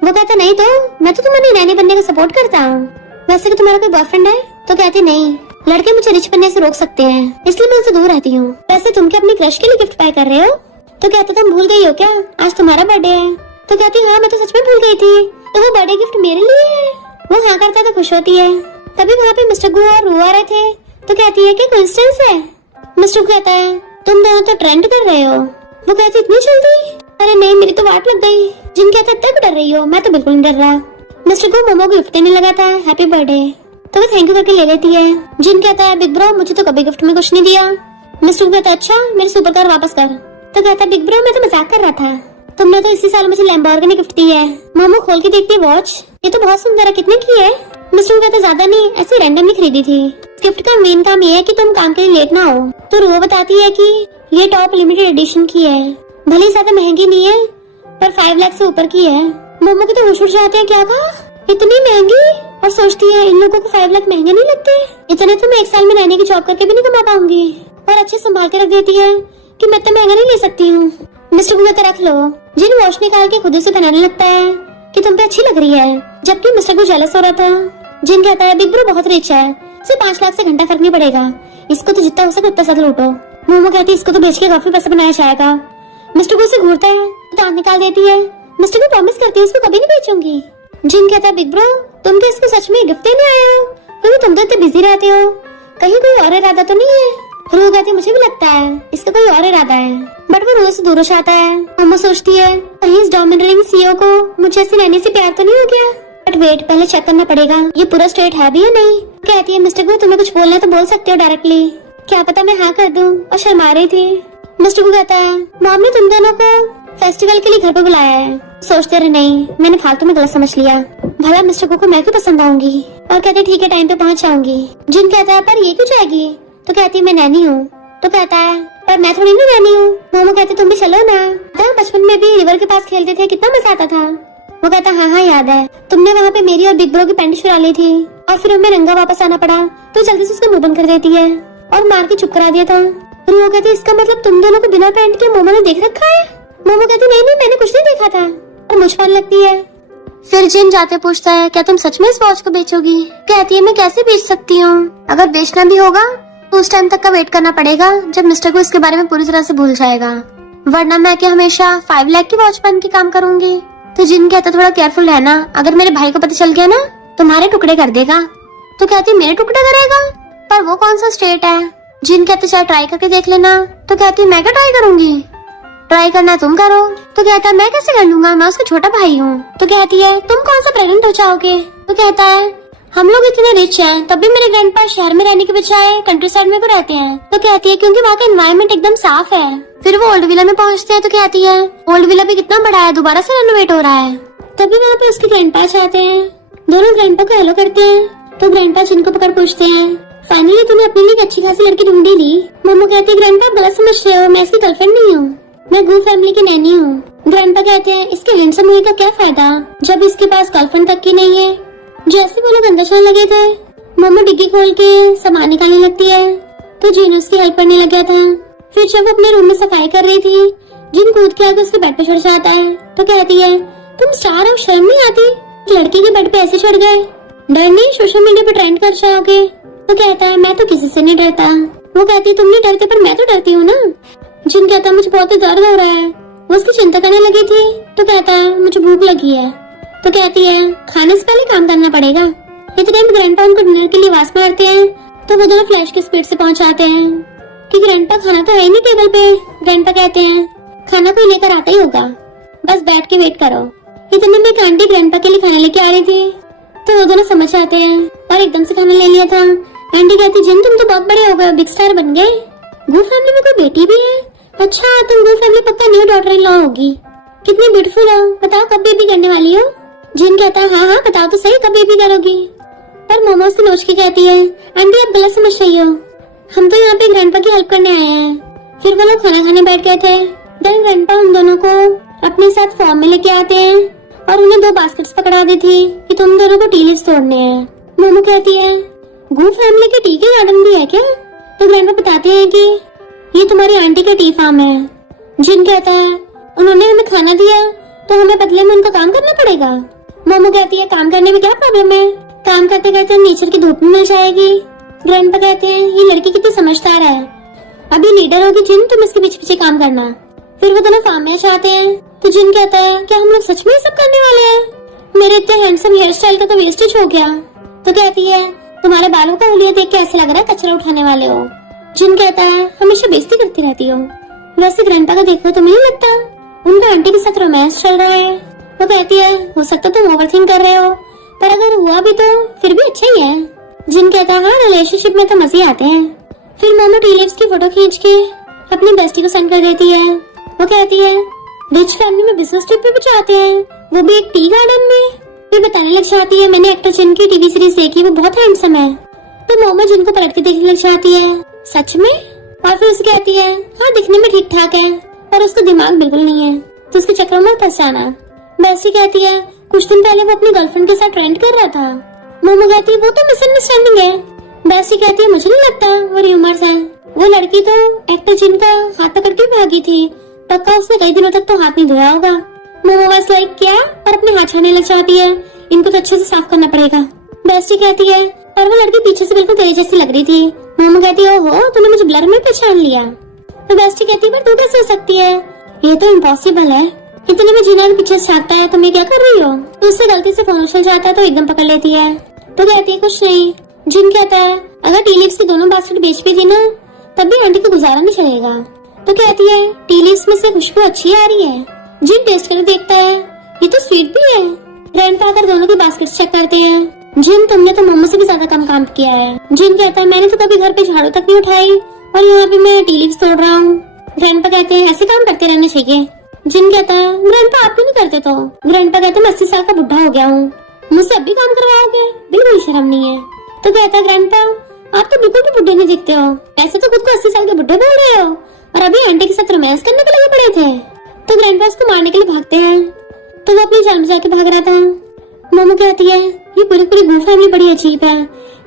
वो कहता नहीं तो मैं तो तुम्हारी नैनी बनने का सपोर्ट करता हूँ। वैसे कि तुम्हारा कोई बॉयफ्रेंड है? तो कहती नहीं, लड़के मुझे रिच बनने से रोक सकते हैं इसलिए मैं उनसे दूर रहती हूँ। वैसे तुम क्या अपनी क्रश के लिए गिफ्ट बाय कर रहे हो? तो कहते तुम भूल गई हो क्या आज तुम्हारा बर्थडे है? तो कहती हाँ मैं तो सच में भूल गई थी। तो वो बर्थडे गिफ्ट मेरे लिए है। वो हाँ करता तो खुश होती है। तभी वहाँ पे मिस्टर गु और रू आ रहे थे। तो कहती है कि कोइंसिडेंस है। मिस्टर गु कहता है तुम दोनों तो ट्रेंड कर रहे हो। वो कहती इतनी जल्दी? अरे नहीं मेरी तो वाट लग गई। जिन कहता है तक डर रही हो? मैं तो बिल्कुल नहीं डर रहा। मिस्टर गु मोमो गिफ्ट देने लगा था हैप्पी बर्थडे, तो वो थैंक यू करके ले लेती है। जिन कहता है बिग ब्रो मुझे तो कभी गिफ्ट में कुछ नहीं दिया। मिस्टर कहता है अच्छा मेरे सुपर कार वापस कर। तो कहता है बिग ब्रो मैं तो मजाक कर रहा था, तुमने तो इसी साल मुझे लैम्बोर्गिनी गिफ्ट दी है। मोमो खोल के देखती है वॉच, ये तो बहुत सुंदर है, कितने की है? मिस्टर कहता है ज्यादा नहीं ऐसे रैंडमली खरीदी थी। गिफ्ट का मेन काम ये है कि तुम काम के लिए लेट ना हो। तो रो बताती है कि ये टॉप लिमिटेड एडिशन की है, भले ही ज्यादा महंगी नहीं है पर 5 लाख से ऊपर की है। मोमो के तो होश उड़ जाते हैं, क्या कहा इतनी महंगी? और सोचती है इन लोगों को 5 लाख महंगे नहीं लगते, इतने तो मैं 1 साल में नैनी की जॉब करके भी नहीं कमा पाऊंगी। और अच्छे संभाल के रख देती है कि मैं तो महंगा नहीं ले सकती हूँ। मिस्टर को रख लो। जिन वॉच निकाल के खुद से पहनाने लगता है कि तुम पे अच्छी लग रही है, जबकि मिस्टर को जेलस हो रहा था। जिन कहता है बिग ब्रो बहुत रिच है, सिर्फ 5 लाख से घंटा फर्क नहीं पड़ेगा, इसको तो जितना हो सके उतना साथ लूटो। मोमो कहती है इसको तो बेच के काफी पैसा बनाया जाएगा। मिस्टर को से घूरता है तो दांत निकाल देती है। मिस्टर को प्रॉमिस करती है इसको कभी नहीं बेचूंगी। जिन कहता है बिग ब्रो तुम क्या इसको सच में गिफ्ट देने आए हो? क्योंकि तुम तो इतने बिजी रहते हो, कहीं कोई और इरादा तो नहीं है? रू कहती है मुझे भी लगता है इसका कोई और इरादा है, बट वो रू से दूर हो जाता है। मोमो सोचती है कहीं इस डोमिनेटिंग सीईओ को मुझे ऐसे रहने से प्यार तो नहीं हो गया। बट वेट पहले चेक करना पड़ेगा ये पूरा स्ट्रेट है भी या नहीं। कहती है मिस्टर को तुम्हें कुछ बोलना है तो बोल सकते हो डायरेक्टली, क्या पता मैं हाँ कर दूं। और शर्मा रही थी। मिस्टर को कहता है मॉम ने तुम दोनों को फेस्टिवल के लिए घर पे बुलाया है। सोचते रहे नहीं मैंने फालतू में गलत समझ लिया, भला मिस्टर को मैं क्यों पसंद आऊंगी। और कहते ठीक है टाइम पे पहुंच जाऊंगी। जिन कहता है पर ये क्यों जाएगी? तो कहती है मैं नैनी हूँ। तो कहता है पर मैं थोड़ी नहीं नैनी हूँ। मोमो कहते तुम भी चलो ना, बचपन में भी रिवर के पास खेलते थे कितना मजा आता था। वो कहता हाँ याद है, तुमने वहाँ पे मेरी और बिग ब्रो की पैंट चुरा ली थी और फिर हमें रंगा वापस आना पड़ा, तो जल्दी से उसका मुंह बंद कर देती है और मार के चुप करा दिया था। वो कहती इसका मतलब तुम दोनों को बिना पैंट के मोमो ने देख रखा है? मोमो कहती नहीं मैंने कुछ नहीं देखा था और मुझ पर लगती है। फिर जिन जाते पूछता है क्या तुम सच में इस वॉच को बेचोगी? कहती है मैं कैसे बेच सकती हूँ, अगर बेचना भी होगा तो उस टाइम तक का वेट करना पड़ेगा जब मिस्टर को इसके बारे में पूरी तरह से भूल जाएगा, वरना मैं क्या हमेशा 5 लाख की वॉच पहन के काम करूंगी। तो जिन कहता थोड़ा केयरफुल रहना, अगर मेरे भाई को पता चल गया ना तुम्हारे टुकड़े कर देगा। तो कहती मेरे टुकड़े करेगा? पर वो कौन सा स्टेट है? जिन कहते चाहे ट्राई करके देख लेना। तो कहती मैं क्या ट्राई करूंगी, ट्राई करना तुम करो। तो कहता है मैं कैसे कर लूंगा, मैं उसका छोटा भाई हूँ। तो कहती है तुम कौन सा प्रेग्नेंट हो जाओगे? तो कहता है हम लोग इतने रिच हैं तब भी मेरे ग्रैंडपा शहर में रहने के बजाय कंट्री साइड में रहते हैं। तो कहती है क्योंकि वहाँ का एनवायरनमेंट एकदम साफ है। फिर वो ओल्ड विला में पहुँचते हैं। तो कहती है ओल्ड विला भी कितना बड़ा है, दोबारा से रेनोवेट हो रहा है। तभी वहाँ पे उसके ग्रैंडपा आते हैं, दोनों ग्रैंडपा को हेलो करते हैं। तो ग्रैंडपा जिनको पकड़ पूछते हैं फाइनली तूने अपने लिए अच्छी खासी लड़की ढूंढी ली। मोमो कहती है ग्रैंडपा गलत समझ रहे हो, मैं इसकी गर्लफ्रेंड नहीं हूँ, मैं गू फैमिली की नैनी हूँ। ग्रैंडपा कहते हैं इसके हैंडसम होने का क्या फायदा जब इसके पास गर्लफ्रेंड तक की नहीं है। जैसे वो लोग अंदर चलने लगे थे, मोमो डिग्गी खोल के सामान निकालने लगती है तो जिन उसकी हेल्प करने लग गया था। फिर जब वो अपने रूम में सफाई कर रही थी, जिन कूद के आकर उसके बेड पे चढ़ जाता है। तो कहती है तुम स्टार हो, शर्म नहीं आती, लड़की के बेड पे ऐसे चढ़ गए। डर नहीं, सोशल मीडिया पे ट्रेंड कर जाओगे। तो कहता है मैं तो किसी से नहीं डरता। वो कहती है तुम नहीं डरते पर मैं तो डरती हूँ ना। जिन कहता है मुझे बहुत दर्द हो रहा है। वो उसकी चिंता करने लगी थी। तो कहता है मुझे भूख लगी है। तो कहती है खाने से पहले काम करना पड़ेगा। इतने में ग्रैंडपा उनको डिनर के लिए आवाज मारते हैं। तो वो दोनों फ्लैश की स्पीड से पहुंच जाते हैं कि ग्रैंडपा खाना तो है ही नहीं टेबल पे। ग्रैंडपा कहते हैं खाना कोई लेकर आता ही होगा, बस बैठ के वेट करो। इतने में एक आंटी ग्रैंडपा के लिए खाना लेके आ रही थी। तो वो दोनों समझ आते हैं और एकदम से खाना ले लिया था। आंटी कहती जिन तुम तो बहुत बड़े हो गए, बिग स्टार बन गए। गू फैमिली में कोई बेटी भी है? अच्छा तुम गू फैमिली पक्का न्यू डॉटर इन लॉ होगी। कितनी ब्यूटीफुल हो, बताओ कब बेबी करने वाली हो? जिन कहता है हाँ बताओ तो सही कब बेबी करोगी। पर मोमो उसकी नोच के कहती है आंटी आप गलत समझ रही हो, हम तो यहाँ पे ग्रैंडपा की हेल्प करने आए हैं। फिर वो लोग खाना खाने बैठ गए थे। देन ग्रैंडपा उन दोनों को अपने साथ फॉर्म में लेके आते हैं और उन्हें 2 बास्केट्स पकड़ा दी थी कि तुम दोनों को टी लीव्स तोड़ने हैं। मोमो कहती है गू फैमिली के टी के गार्डन भी है क्या? तो ग्रैंडपा बताते हैं कि ये तुम्हारी आंटी का टी फार्म है। जिन कहता है उन्होंने हमें खाना दिया तो हमें बदले में उनका काम करना पड़ेगा। मोमो कहती है काम करने में क्या प्रॉब्लम है, काम करते करते नेचर की धूप मिल जाएगी। ग्रैंडपा कहते हैं ये लड़की कितनी समझदार है, अभी लीडर होगी जिन, तुम इसके पीछे पीछे काम करना। फिर वो दोनों फार्म में जाते हैं। तो जिन कहता है क्या हम लोग सच में ये सब करने वाले हैं? मेरे इतने हैंडसम हेयर स्टाइल का तो वेस्टेज हो गया। तो कहती है तुम्हारे बालों का हुलिया देख के ऐसे लग रहा है कचरा उठाने वाले हो। जिन कहता है हमेशा बेइज्जती करती रहती हो। वैसे ग्रैंडपा को देखो तो नहीं लगता उनका आंटी के साथ रोमांस चल रहा है। वो कहती है हो सकता तुम ओवरथिंक कर रहे हो, पर अगर हुआ भी तो फिर भी अच्छा ही है। जिन कहता है हाँ रिलेशनशिप में तो मजे आते हैं। फिर मोमो टी लीव्स की फोटो खींच के अपनी बेस्टी को सेंड कर देती है। वो कहती है रिच फैमिली में बिजनेस ट्रिप पे भी जाते हैं, वो भी एक टी गार्डन में। फिर बताने लग जाती है मैंने एक्टर जिन की टीवी सीरीज देखी, वो बहुत हैंडसम है। तो मोमो जिन को पलट के देखने लग जाती है सच में। और फिर उसे कहती है हाँ दिखने में ठीक ठाक है पर उसका दिमाग बिल्कुल नहीं है, तो उसके चक्कर में फंस जाना। बेस्टी कहती है कुछ दिन पहले वो अपनी गर्लफ्रेंड के साथ ट्रेंड कर रहा था। मोमो कहती है वो तो मिसअंडरस्टैंडिंग है। बेस्टी कहती है मुझे नहीं लगता, वो र्यूमर्स है। वो लड़की तो एक्टर जिन का हाथ पकड़ के भागी थी, पक्का उसने कई दिनों तक तो हाथ नहीं धोया होगा। मोमो बस लाइक क्या और अपने हाथ छाने लग जाती है, इनको तो अच्छे से साफ करना पड़ेगा। बेस्टी कहती है पर वो लड़की पीछे से बिल्कुल तेरी जैसी लग रही थी। मोमो कहती है ओहो तूने मुझे ब्लर में पहचान लिया। तो बेस्टी कहती है पर तू कैसे हो सकती है, ये तो इम्पॉसिबल है। इतने में जीना के पीछे से छापता है तुम ये क्या कर रही हो। तो उससे गलती से फोन उछल जाता है तो एकदम पकड़ लेती है। तो कहती है कुछ नहीं। जिन कहता है अगर टी लीव्स की दोनों बास्केट बेच भी दी ना तब भी आंटी को गुजारा नहीं चलेगा। तो कहती है टी लीव्स में से खुशबू अच्छी आ रही है। जिन टेस्ट करके देखता है ये तो स्वीट भी है। ग्रैंडपा आकर दोनों की बास्केट चेक करते हैं। जिन तुमने तो मोमो से भी ज्यादा कम काम किया है। जिन कहता है मैंने तो कभी घर पे झाड़ू तक नहीं उठाई और यहाँ पे मैं टी लीव्स तोड़ रहा हूँ। ग्रैंडपा कहते हैं ऐसे काम करते रहना चाहिए। जिन कहता है ग्रैंडपा आप क्यों नहीं करते? तो ग्रैंडपा कहते मैं 80 साल का बुढ़ा हो गया हूँ, मुझसे अब भी काम करवाओगे, बिल्कुल शर्म नहीं है। तो कहता है ग्रैंडपा आप तो बिल्कुल भी बुढ़े नहीं दिखते हो, ऐसे तो खुद को 80 साल के बुढ़े बोल रहे हो और अभी आंटी के साथ रोमांस करने के लिए पड़े थे। तो ग्रैंडपा उसको मारने के लिए भागते हैं। तो वो अपनी जान बचा के भाग रहा था। मोमो कहती है ये पूरी पूरी गू फैमिली बड़ी अजीब है,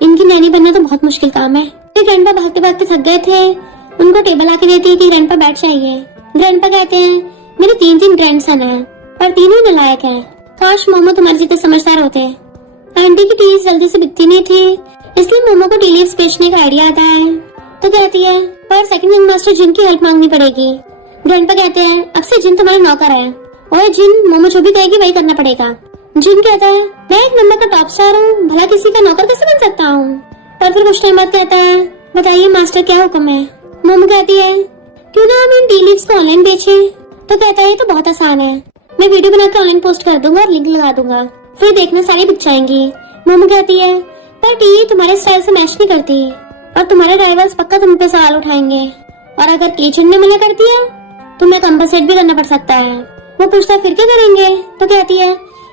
इनकी नैनी बनना तो बहुत मुश्किल काम है। तो ग्रैंडपा भागते भागते थक गए थे, उनको टेबल आके देती है कि ग्रैंडपा बैठ जाइए। ग्रैंडपा कहते हैं मेरे 3 ग्रैंडसन हैं पर तीनों नालायक हैं, काश मोमो तुम्हारे जितने समझदार होते। आंटी की टी जल्दी से बिकती नहीं थी इसलिए मोमो को टी लीव्स बेचने का आइडिया आता है। तो कहती है पर सेकंड रिंग मास्टर जिन की हेल्प मांगनी पड़ेगी। ग्रैंडपा कहते हैं अब से जिन तुम्हारा नौकर है और जिन मोमो जो भी कहेगी वही करना पड़ेगा। जिन कहता है मैं एक नंबर का टॉप स्टार हूँ, भला किसी का नौकर कैसे बन सकता हूँ। पर फिर कुछ टाइम बाद कहता है बताइए मास्टर क्या हुक्म है। मोमो कहती है क्यों ना हम इन टी लीव्स को ऑनलाइन बेचे। तो कहता है ये तो बहुत आसान है, मैं वीडियो बनाकर ऑनलाइन पोस्ट कर दूंगा और लिंक लगा दूंगा, फिर देखना सारी बिक जाएंगी। मोमो कहती है पर टी तुम्हारे स्टाइल से मैच नहीं करती और तुम्हारे राइवल्स पक्का तुम पे सवाल उठाएंगे और अगर किचन ने मना कर दिया तो मैं कंपनसेट भी करना पड़ सकता है। वो पूछता है फिर क्या करेंगे। तो कहती है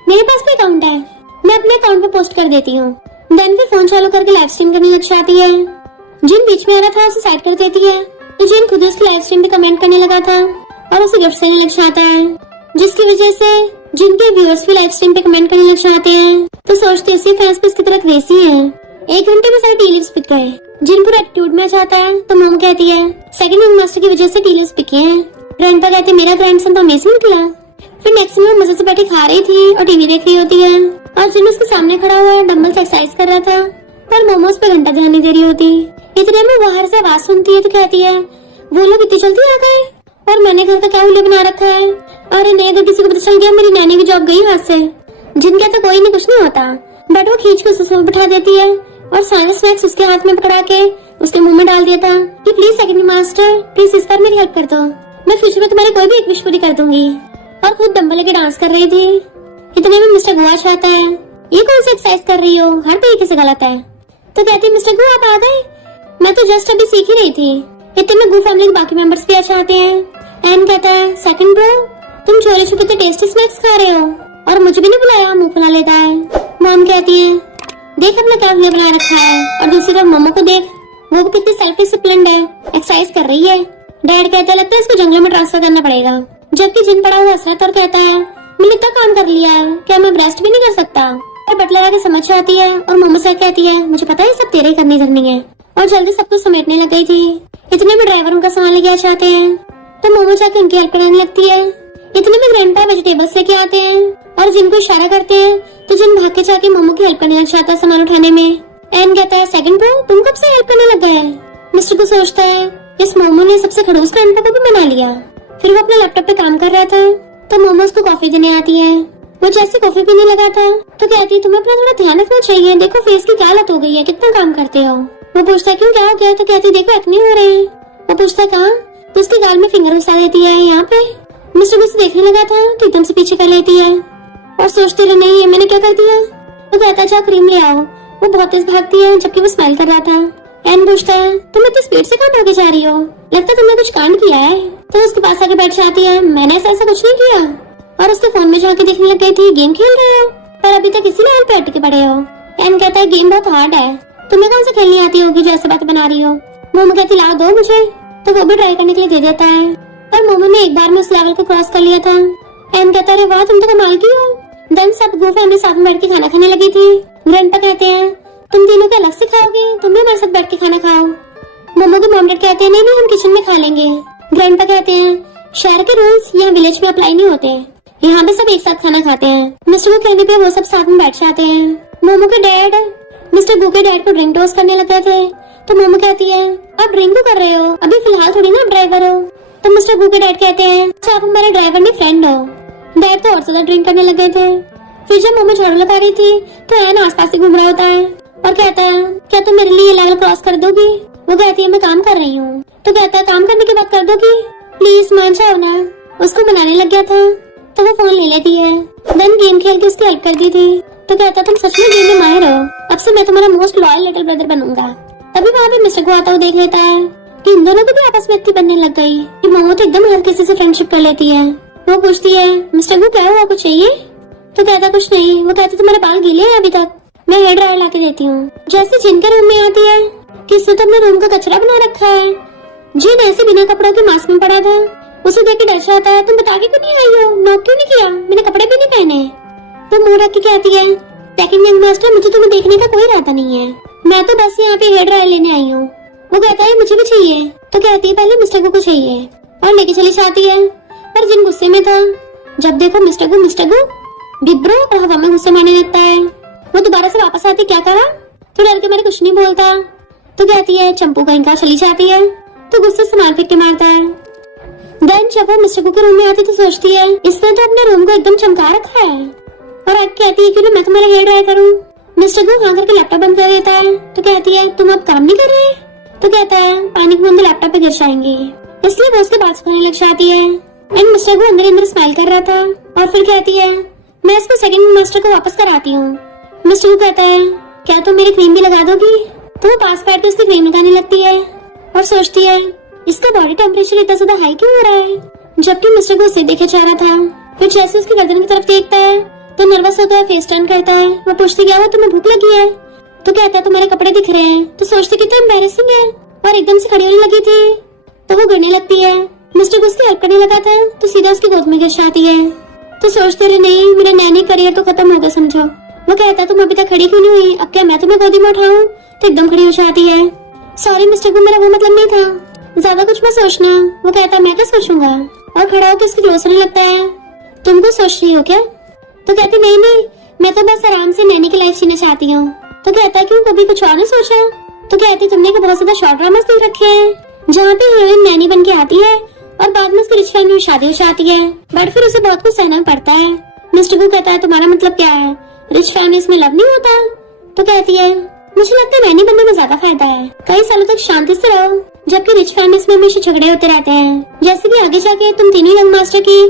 मेरे पास भी अकाउंट है, मैं अपने अकाउंट पे पोस्ट कर देती हूँ। देन फिर फोन चालू करके लाइव स्ट्रीम करने लग जाती है। जिन बीच में आ रहा था उसे साइड कर देती है। तो जिन खुद उसकी लाइव स्ट्रीम पे कमेंट करने लगा था और उसे गिफ्ट देने लग जाता है, जिसकी वजह से जिनके व्यूअर्स भी लाइव स्ट्रीम पे कमेंट करने लग जाते हैं। तो सोचते इसी फैंस पे इसकी तरह क्रेजी है। 1 घंटे में सारे टी लीव्स बिक गए। जिन पूरा एटीट्यूड में आ जाता है तो मोम कहती है सेकंड रिंग मास्टर की वजह से टी लीव्स बिके हैं। ग्रैंडपा कहते हैं मेरा ग्रैंडसन तो अमेजिंग निकला। फिर नेक्स्ट में मजे से बैठी खा रही थी और टीवी देख रही होती है और और जिन उसके सामने खड़ा हुआ डंबल से एक्सरसाइज कर रहा था, पर मोमोज पे घंटा ध्यान नहीं दे रही होती। इतने में बाहर से आवाज सुनती है तो कहती है, वो लोग इतनी जल्दी आ गए और मैंने घर का क्या उल्लू बना रखा है। अरे नहीं, अगर किसी को पता चल गया मेरी नैनी की जॉब गई हाथ से। जिन कहता कोई नहीं, कुछ नहीं होता, बट वो खींच के उसे बिठा देती है और सारे स्नैक्स उसके हाथ में पकड़ा के उसके मुंह में डाल देता कि प्लीज सेकंड मास्टर, प्लीज इस बार मेरी हेल्प कर दो, मैं फ्यूचर में तुम्हारी कोई भी एक विश पूरी कर दूंगी। और खुद डंबल लेके डांस कर रही थी। इतने में मिस्टर गुआ चाहता है, ये कौन सी एक्सरसाइज कर रही हो, हर तरीके से गलत है। तो कहती है, मिस्टर गु आप आ गए, मैं तो जस्ट अभी सीख ही रही थी। इतने में गु फैमिली के बाकी मेंबर्स भी आ चाहते हैं। एन कहता है, सेकंड ब्रो, तुम चोरी छुपे तो टेस्टी स्नैक्स खा रहे हो और मुझे भी नहीं बुलाया, मुंह फुला लेता है। मॉम कहती है, देख अपना क्या बना रखा है। और दूसरी तरफ मोमो को देख, वो भी कितनी सेल्फ डिसिप्लिन्ड है, एक्सरसाइज कर रही है। डैड कहता है, लगता है इसको जंगल में ट्रांसफर करना पड़ेगा। जबकि जिन पड़ा हुआ हसरत और कहता है, मैंने इतना काम कर लिया है, क्या मैं रेस्ट भी नहीं कर सकता। और बटलर आके समझ आती है और मोमो से कहती है, मुझे पता है सब तेरे ही करनी है। और जल्दी सब कुछ समेटने लग गई थी। इतने में ड्राइवर उनका सामान लेके आ चाहते हैं तो मोमो जाके उनकी हेल्प करने लगती है। इतने में ग्रैंडपा वेजिटेबल्स लेके आते हैं और जिनको इशारा करते हैं तो जिन भाग के जाके मोमो की हेल्प करने लग जाता है सामान उठाने में। एन कहता है, सेकंड ब्रो, तुम कब से हेल्प करने लग गए? मिस्टर को सोचता है, इस मोमो ने सबसे खड़ूस ग्रैंडपा को भी बना लिया। फिर वो अपने लैपटॉप पे काम कर रहा था तो मोमो उसको कॉफी देने आती है। वो जैसे कॉफी पीने लगा था तो कहती, तुम्हें अपना थोड़ा ध्यान रखना चाहिए, देखो फेस की क्या हालत हो गई है, कितना काम करते हो। वो पूछता है, क्यों क्या हो गया? तो कहती, देखो एक्ने हो रहे हैं। वो पूछता है, कहाँ? तो उसके गाल में फिंगर घुसा देती है, यहाँ पे। मिस्टर उसे देखने लगा था तो एकदम से पीछे कर लेती है और सोचती रही, नहीं ये मैंने क्या कर दिया। वो कहता है, जाओ क्रीम ले आओ। वो बहुत तेज भागती है जबकि वो स्माइल कर रहा था। एन पूछता है, तुम इतनी स्पीड से कहाँ भागे जा रही हो, लगता है तुमने कुछ कांड किया है। तो उसके पास आके बैठ जाती है, मैंने ऐसा कुछ नहीं किया। और उसके फोन में जाके देखने लग गई थी, गेम खेल रहे हो पर अभी तक इसी लेवल पे अटके पड़े हो। एन कहता है, गेम बहुत हार्ड है, तुम्हें कौन सा खेलनी आती होगी जो ऐसे बात बना रही हो। मोमो कहती, ला दो मुझे। तो वो भी ट्राई करने के लिए दे देता है पर मोमो ने एक बार में उस लेवल को क्रॉस कर लिया था। एन कहता है, वाह तुम तो कमाल की हो। देन सब गो फैमिली साथ में बैठ के खाना खाने लगी थी। ग्रैंडपा कहते हैं, तुम तीनों को अलग से खाओगे, तुम भी हमारे साथ बैठ के खाना खाओ। मोमो के मॉम डैड कहते हैं, नहीं हम किचन में खा लेंगे। ग्रैंडपा कहते हैं, शहर के रूल्स यहाँ विलेज में अप्लाई नहीं होते, यहाँ पे सब एक साथ खाना खाते हैं। मिस्टर गु कहने पे वो सब साथ में बैठ जाते हैं। मोमो के डैड मिस्टर गु के डैड को ड्रिंक टोस्ट करने लगे थे तो मोमो कहती है, आप ड्रिंक क्यों कर रहे हो, अभी फिलहाल थोड़ी ना ड्राइवर हो। तो मिस्टर गु के डैड कहते हैं, अच्छा आप हमारे ड्राइवर नहीं फ्रेंड हो। डैड तो और ज्यादा ड्रिंक करने लगे थे। फिर जब मोमो झाड़ू लगा रही थी तो एन आसपास से घूम रहा होता है और कहता है, क्या तुम मेरे लिए लेवल क्रॉस कर दोगी। वो कहती है, मैं काम कर रही हूँ। तो कहता है, काम करने के बाद कर दोगी, प्लीज मान जाओ ना। उसको बनाने लग गया था तो वो फोन ले लेती है। देन गेम खेल के उसकी हेल्प कर दी थी। तो कहता, तुम सच में गेम में माहिर हो, अब से मैं तुम्हारा मोस्ट लॉयल लिटिल ब्रदर बनूंगा। तभी वहाँ पे मिस्टर को आता हुआ देख लेता है कि इन दोनों को भी आपस में इतनी बनने लग गई कि मोमो तो एकदम हर किसी से फ्रेंडशिप कर लेती है। वो पूछती है, मिस्टर को क्या हुआ, कुछ चाहिए? तो कहता, कुछ नहीं। वो कहती, तुम्हारे बाल गीले हैं अभी तक, मैं हेयर ड्रायर ला के देती हूँ। जैसे जिन के रूम में आती है कि इसने तो अपने रूम का कचरा बना रखा है। जिन ऐसे बिना कपड़ों के मास्क में पड़ा था, उसे देख के डर जाता है, तुम बता के क्यों नहीं आई हो, नॉक क्यों नहीं किया, मैंने कपड़े भी नहीं पहने। तो मुंह रख के कहती है, सेकंड यंग मास्टर, मुझे तुम्हें देखने का कोई इरादा नहीं है, मैं तो बस यहाँ पे हेयर ड्रायर लेने आई हूँ। वो कहता है, मुझे भी चाहिए। तो कहती है, पहले मिस्टर को चाहिए और लेके चली जाती है। पर जिन गुस्से में था, जब देखो मिस्टर को डिब्रो और हवा में गुस्से मारने लगता है। वो दोबारा से वापस आती, क्या करा? तो डर के मैंने कुछ नहीं बोलता। तो कहती है, चंपू कहीं का चली जाती है तो गुस्से से मार फेंक के मारता है। देन जब वो मिस्टर के रूम में आती तो सोचती है, इसने तो अपने रूम को एकदम चमका रखा है। और आगे कहती है, क्यों मैं तुम्हारा हेयर ड्राई करूं। मिस्टर को हाँ करके लैपटॉप बंद कर देता है। तो कहती है, तुम अब काम नहीं कर रहे? तो कहता है, पानी की बूंदे लैपटॉप पे गिर जाएंगी, इसलिए वो उसके बाल सुखाने लग जाती है। एंड मिस्टर को अंदर स्माइल कर रहा था और फिर कहती है, मैं इसको सेकंड मास्टर को वापस कराती हूँ। मिस्टर को कहता है, क्या तुम मेरी क्रीम भी लगा दोगी? तो वो पास बैठ के उसकी क्रीम लगाने लगती है और सोचती है, इसका बॉडी टेम्परेचर इतना ज्यादा हाई क्यों हो रहा है, जबकि मिस्टर को उसे देखे जा रहा था। फिर जैसे उसकी गर्दन की तरफ देखता है तो नर्वस होता है, फेस टर्न करता है। वो पूछती, क्या हुआ, तुम्हें भूख लगी है? तो कहता है, तुम्हारे कपड़े दिख रहे हैं। तो सोचती कितना एम्बैरेसिंग है और एकदम से खड़ी होने लगी थी तो वो गिरने लगती है। मिस्टर को उसकी हेल्प करने लगा था तो सीधा उसकी गोद में गिर जाती है। तो सोचते रहे, नहीं मेरा नैनी करियर तो खत्म हो गया समझो। वो कहता, तुम अभी तक खड़ी क्यों नहीं हुई, अब क्या मैं तुम्हें गोदी में उठाऊं? तो एकदम खड़ी हो जाती है। सॉरी मिस्टर को, मेरा वो मतलब नहीं था, ज्यादा कुछ मत सोचना। वो कहता, मैं क्या सोचूंगा, और खड़ा होकर उसके क्लोज होने लगता है। तुम कुछ सोच रही हो क्या? तो कहती, नहीं मैं तो बस आराम से नैनी की लाइफ जीना चाहती हूँ। तो कहता है क्यों, कभी कुछ और नहीं सोचा? तो कहती तुमने को बहुत ज्यादा शॉर्ट ड्रामास देख रखे हैं जहाँ पे हीरोइन नैनी बन के आती है और बाद में उसकी रिच फैमिली में शादी हो जाती है, बट फिर उसे बहुत कुछ सहना पड़ता है। मिस्टर गू कहता है तुम्हारा मतलब क्या है, रिच फैमिलीज में लव नहीं होता? तो कहती है मुझे लगता है नैनी बनने में ज्यादा फायदा है, कई सालों तक शांति से रहो, जबकि रिच फैमिलीज में हमेशा झगड़े होते रहते हैं। जैसे कि आगे जाके तुम तीनों यंग मास्टर की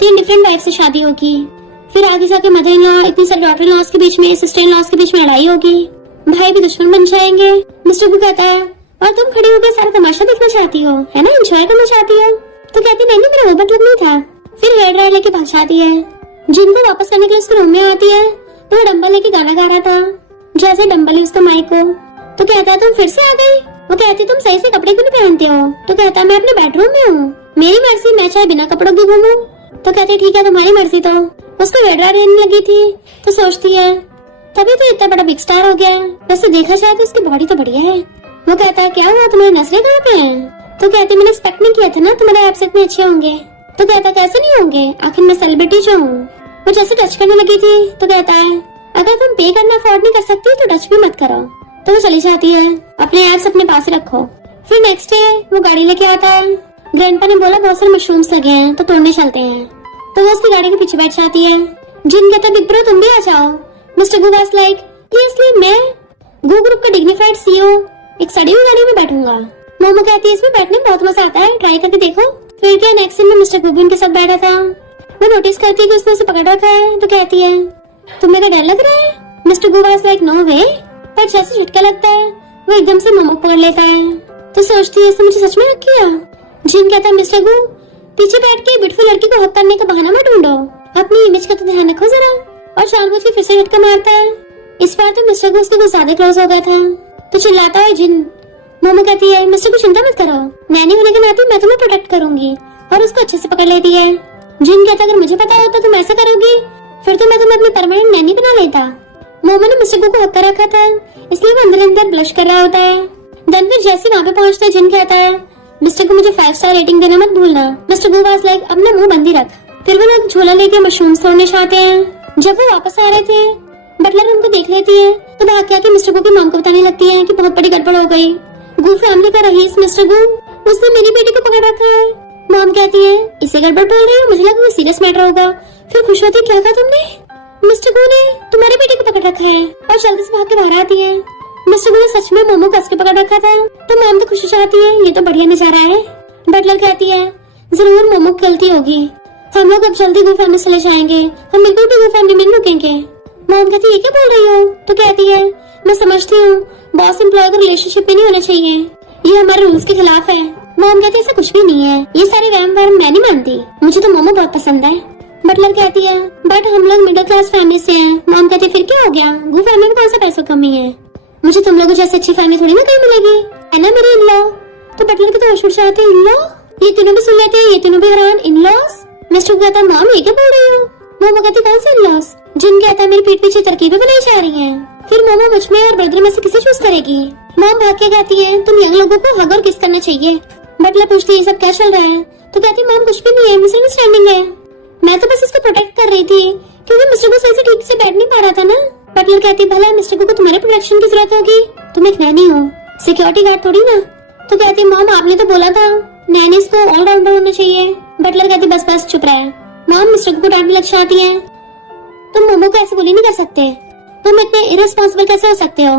3 डिफरेंट वाइफ से शादी होगी, फिर आगे जाके मदर इन लॉ, इतनी सारी डॉटर इन लॉस के बीच में, सिस्टर इन लॉस के बीच में लड़ाई होगी, भाई भी दुश्मन बन जाएंगे। मिस्टर गू कहता है और तुम खड़ी होकर सारा तमाशा देखना चाहती हो, है ना, एंजॉय करना चाहती हो? तो कहती नहीं मेरा वो मतलब नहीं था। फिर हेयर ड्रायर लेके भाग जाती है। जिनको वापस करने के लिए उसके रूम में आती है तो वो डंबल लेके गाना गा रहा था, जैसे डंबल उसका माइक को। तो कहता है तुम फिर से आ गई? वो कहती तुम सही से कपड़े क्यों नहीं पहनते हो? तो कहता मैं अपने बेडरूम में हूँ, मेरी मर्जी, मैं चाहे बिना कपड़ों की घूमूं। तो कहती ठीक है तुम्हारी मर्जी। तो उसको हेयर ड्रायर लेने लगी थी तो सोचती है तभी तो इतना बड़ा बिग स्टार हो गया, वैसे देखा जाए तो उसकी बॉडी तो बढ़िया है। वो कहता है क्या हुआ, तुम्हारी नसलें कहाँ पे हैं? तो कहती मैंने एक्सपेक्ट नहीं किया था ना तुम्हारे एब्स इतने अच्छे होंगे। तो कहता कैसे नहीं होंगे, आखिर मैं सेलिब्रिटी जो हूँ। वो जैसे टच करने लगी थी तो कहता है अगर तुम पे करना अफोर्ड नहीं कर सकती तो टच भी मत करो। तो वो चली जाती है, अपने एब्स अपने पास ही रखो। फिर नेक्स्ट डे वो गाड़ी लेके आता है। ग्रैंडपा ने बोला बहुत सारे मशरूम्स लगे हैं तो तोड़ने चलते हैं। तो वो उसकी गाड़ी के पीछे बैठ जाती है। जिन कहता बिग ब्रो तुम भी आ जाओ। Mister Goo was like please मैं गू ग्रुप का डिग्निफाइड सीईओ एक सड़ी हुई गाड़ी में बैठूंगा। मोमो कहती है इसमें बैठने में बहुत मजा आता है, ट्राई करके देखो। फिर क्या नेक्स्ट सीन में मिस्टर गू भी उनके साथ बैठा था। वो नोटिस करती है कि उसने उसे पकड़ रखा है तो कहती है तुम्हें क्या डर लग रहा है? Mr Goo was like no way, पर जैसे झटका लगता है वो एकदम से मोमो पकड़ लेता है। तो सोचती है इसने मुझे सच में हक किया। जिन कहता है मिस्टर गू पीछे बैठ के ब्यूटीफुल लड़की को हक करने का बहाना मत ढूंढो, अपनी इमेज का तो ध्यान रखो जरा। और जानबूझ के फिर से झटका मारता है। इस बार तो मिस्टर गू उसके कुछ ज्यादा क्लोज हो गया था तो चिल्लाता है जिन। मोमो कहती है मिस्टर को चिंता मत करो, नैनी होने के नाते मैं तुम्हें प्रोटेक्ट करूंगी, और उसको अच्छे से पकड़ लेती है। जिन कहता अगर मुझे पता होता तुम ऐसा करोगी फिर तो मैं तुम्हें अपनी परमानेंट नैनी बना लेता। मोमो ने मिस्टर को हक कर रखा था इसलिए वो अंदर अंदर ब्लश कर रहा होता है। देन फिर जैसे वहाँ पे पहुँचता है जिन कहता है मिस्टर को मुझे 5 स्टार रेटिंग देना मत भूलना। मिस्टर गो वाज लाइक अपना मुंह बंद ही रख। फिर वो लोग झोला लेके मशरूम तोड़ने चाहते हैं। जब वो वापस आ रहे थे बटलर उनको देख लेती है तो भाग के आके मिस्टर गो की मॉम को बताने लगती है कि बहुत बड़ी गड़बड़ हो गई। गू फैमिली का रईस मिस्टर गू उसने मेरी बेटी को पकड़ रखा है। मॉम कहती है इसे गड़बड़ बोल रही हो, मुझे लगा वो सीरियस मैटर होगा। फिर खुश होती क्या कहा तुमने? मिस्टर गू ने तुम्हारी बेटी को पकड़ रखा है और जल्दी से भाग के बाहर आती है। मिस्टर गू ने सच में मोमो कस के पकड़ रखा था तो मॉम तो खुश हो जाती है, ये तो बढ़िया नजारा है। बटलर कहती है जरूर मोमो की गलती होगी, हम लोग अब जल्दी गू फैमिली चले जाएंगे, हम बिल्कुल भी गू फैमिली में नहीं रुकेंगे। मॉम कहती है ये क्या बोल रही हो? तो कहती है मैं समझती हूँ बॉस एम्प्लॉय का रिलेशनशिप में नहीं होना चाहिए, ये हमारे रूल्स के खिलाफ है। मॉम कहती है ऐसा कुछ भी नहीं है, ये सारे वहम वहम मैं नहीं मानती, मुझे तो मोमो बहुत पसंद है। बटलर कहती है बट हम लोग मिडिल क्लास फैमिली से हैं। मॉम कहती है फिर क्या हो गया, गू फैमिली में कौन सा पैसों कमी है, मुझे तुम लोगों जैसे अच्छी फैमिली थोड़ी ना कहीं मिलेगी, है ना मेरे इन-लॉ। तो बटलर के तो होश उड़ जाते हैं, इन-लॉ? ये तीनों भी सुन लेते हैं, ये तीनों भी हैरान, इन-लॉस? मिस्टर कहता है मॉम ये क्या बोल रही हो? मोमो कहती कौन से इन-लॉस? जिन कहता है मेरी पीठ पीछे तरकीबें बनाई जा रही हैं, फिर मोमो मुझ में और ब्रदर में से किसे चूज करेगी? मॉम भाग के कहती है तुम यंग लोगों को हग और किस करना चाहिए। बटलर पूछती है ये सब क्या चल रहा है? तो कहती मॉम कुछ भी नहीं है, मिसअंडरस्टैंडिंग है, मैं तो बस इसको प्रोटेक्ट कर रही थी क्योंकि मिस्टर को सही से ठीक से बैठ नहीं पा रहा था ना। बटलर कहती भला मिस्टर को तुम्हारे प्रोटेक्शन की जरूरत होगी, तुम एक नैनी हो, सिक्योरिटी गार्ड थोड़ी ना। तो कहती मॉम आपने तो बोला था नैनीज को ऑलराउंडर होना चाहिए। बटलर कहती बस बस चुप रहे। मॉम मिस्टर को डांटने लग जाती है तुम मोमो को ऐसे बोली नहीं कर सकते, तुम इतने इररिस्पांसिबल कैसे हो सकते हो?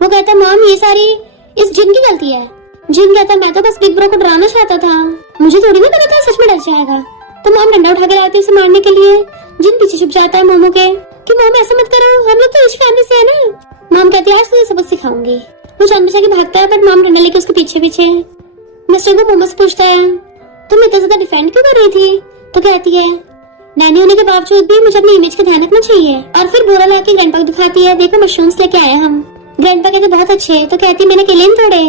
वो कहता मॉम ये सारी इस जिन की गलती है। जिन कहता मैं तो बस बिग ब्रो को डराना चाहता था, मुझे थोड़ी ना पता था सच में डर जाएगा। तो मॉम डंडा उठा के लाती है उसे मारने के लिए। जिन पीछे छुप जाता है मोमो के कि मॉम ऐसा मत करो, हम लोग तो इस फैमिली से है ना। मॉम कहती है आज तुझे सबक सिखाऊंगी। वो जान बचा के भागता है बट मॉम डंडा लेके उसके पीछे पीछे। मिस्टर को मोमो से पूछता है तुम इतना ज्यादा डिफेंड क्यों कर रही थी? तो कहती है नैनी होने के बावजूद भी मुझे अपनी इमेज का ध्यान रखना चाहिए। और फिर बोरा लाके ग्रैंडपा को दिखाती है देखो मशरूम्स लेके आए हम। ग्रैंडपा कहते बहुत अच्छे। तो कहती मैंने केले नहीं तोड़े,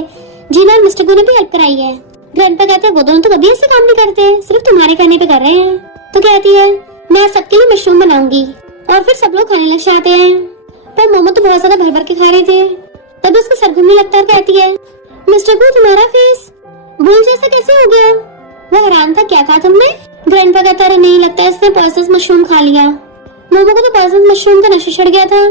जीना और मिस्टर को ने भी हेल्प कराई है। ग्रैंडपा कहते वो दोनों तो कभी ऐसे काम नहीं करते, सिर्फ तुम्हारे कहने पे कर रहे हैं। तो कहती है मैं सबके लिए मशरूम बनाऊंगी, और फिर सब लोग खाने लग जाते हैं। पर मोमो तो बहुत ज्यादा भर भर के खा रहे थे। तब उसको सर घूमने लगता है, कहती है मिस्टर को तुम्हारा फेस भूल जैसा कैसे हो गया? वो हैरान था क्या कहा तुमने? ग्रैंडपा कहता है नहीं लगता इसने पॉइजनस मशरूम खा लिया। मोमो को तो पॉइजन मशरूम का नशा चढ़ गया था।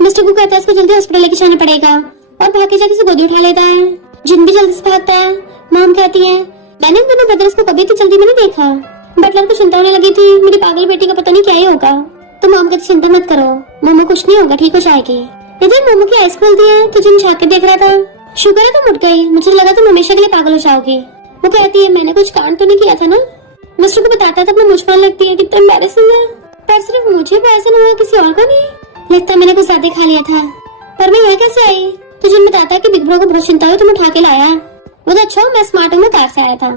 मिस्टर गु कहता है इसको जल्दी हॉस्पिटल लेके जाना पड़ेगा और भाग के जाके उसे गोदी उठा लेता है। जिन भी जल्दी से भागता है। मॉम कहती है मैंने दोनों ब्रदर्स को कभी इतनी जल्दी में नहीं देखा। बटलर को चिंता होने लगी थी मेरी पागल बेटी का पता नहीं क्या ही होगा। तो मॉम कहती चिंता मत करो मोमो, कुछ नहीं होगा, ठीक हो जाएगी। इधर मोमो की आइस खुलती है तो जिन झांक के देख रहा था। शुक्र है तुम उठ गई, मुझे लगा तुम हमेशा के लिए पागल हो जाओगी। वो कहती है मैंने कुछ कांड तो नहीं किया था ना। मिस्टर को बताता है तो अपने मुझ पर लगती है कितना एम्बैरेसिंग है, पर सिर्फ मुझे ऐसा हुआ किसी और को नहीं। लगता है मैंने कुछ ज्यादा खा लिया था। पर मैं यहाँ कैसे आई? तो जिन बताता है कि बिग ब्रो को बहुत चिंता हुई, तुम उठा के लाया। वो तो अच्छा मैं स्मार्ट हूँ, मैं कार से आया था।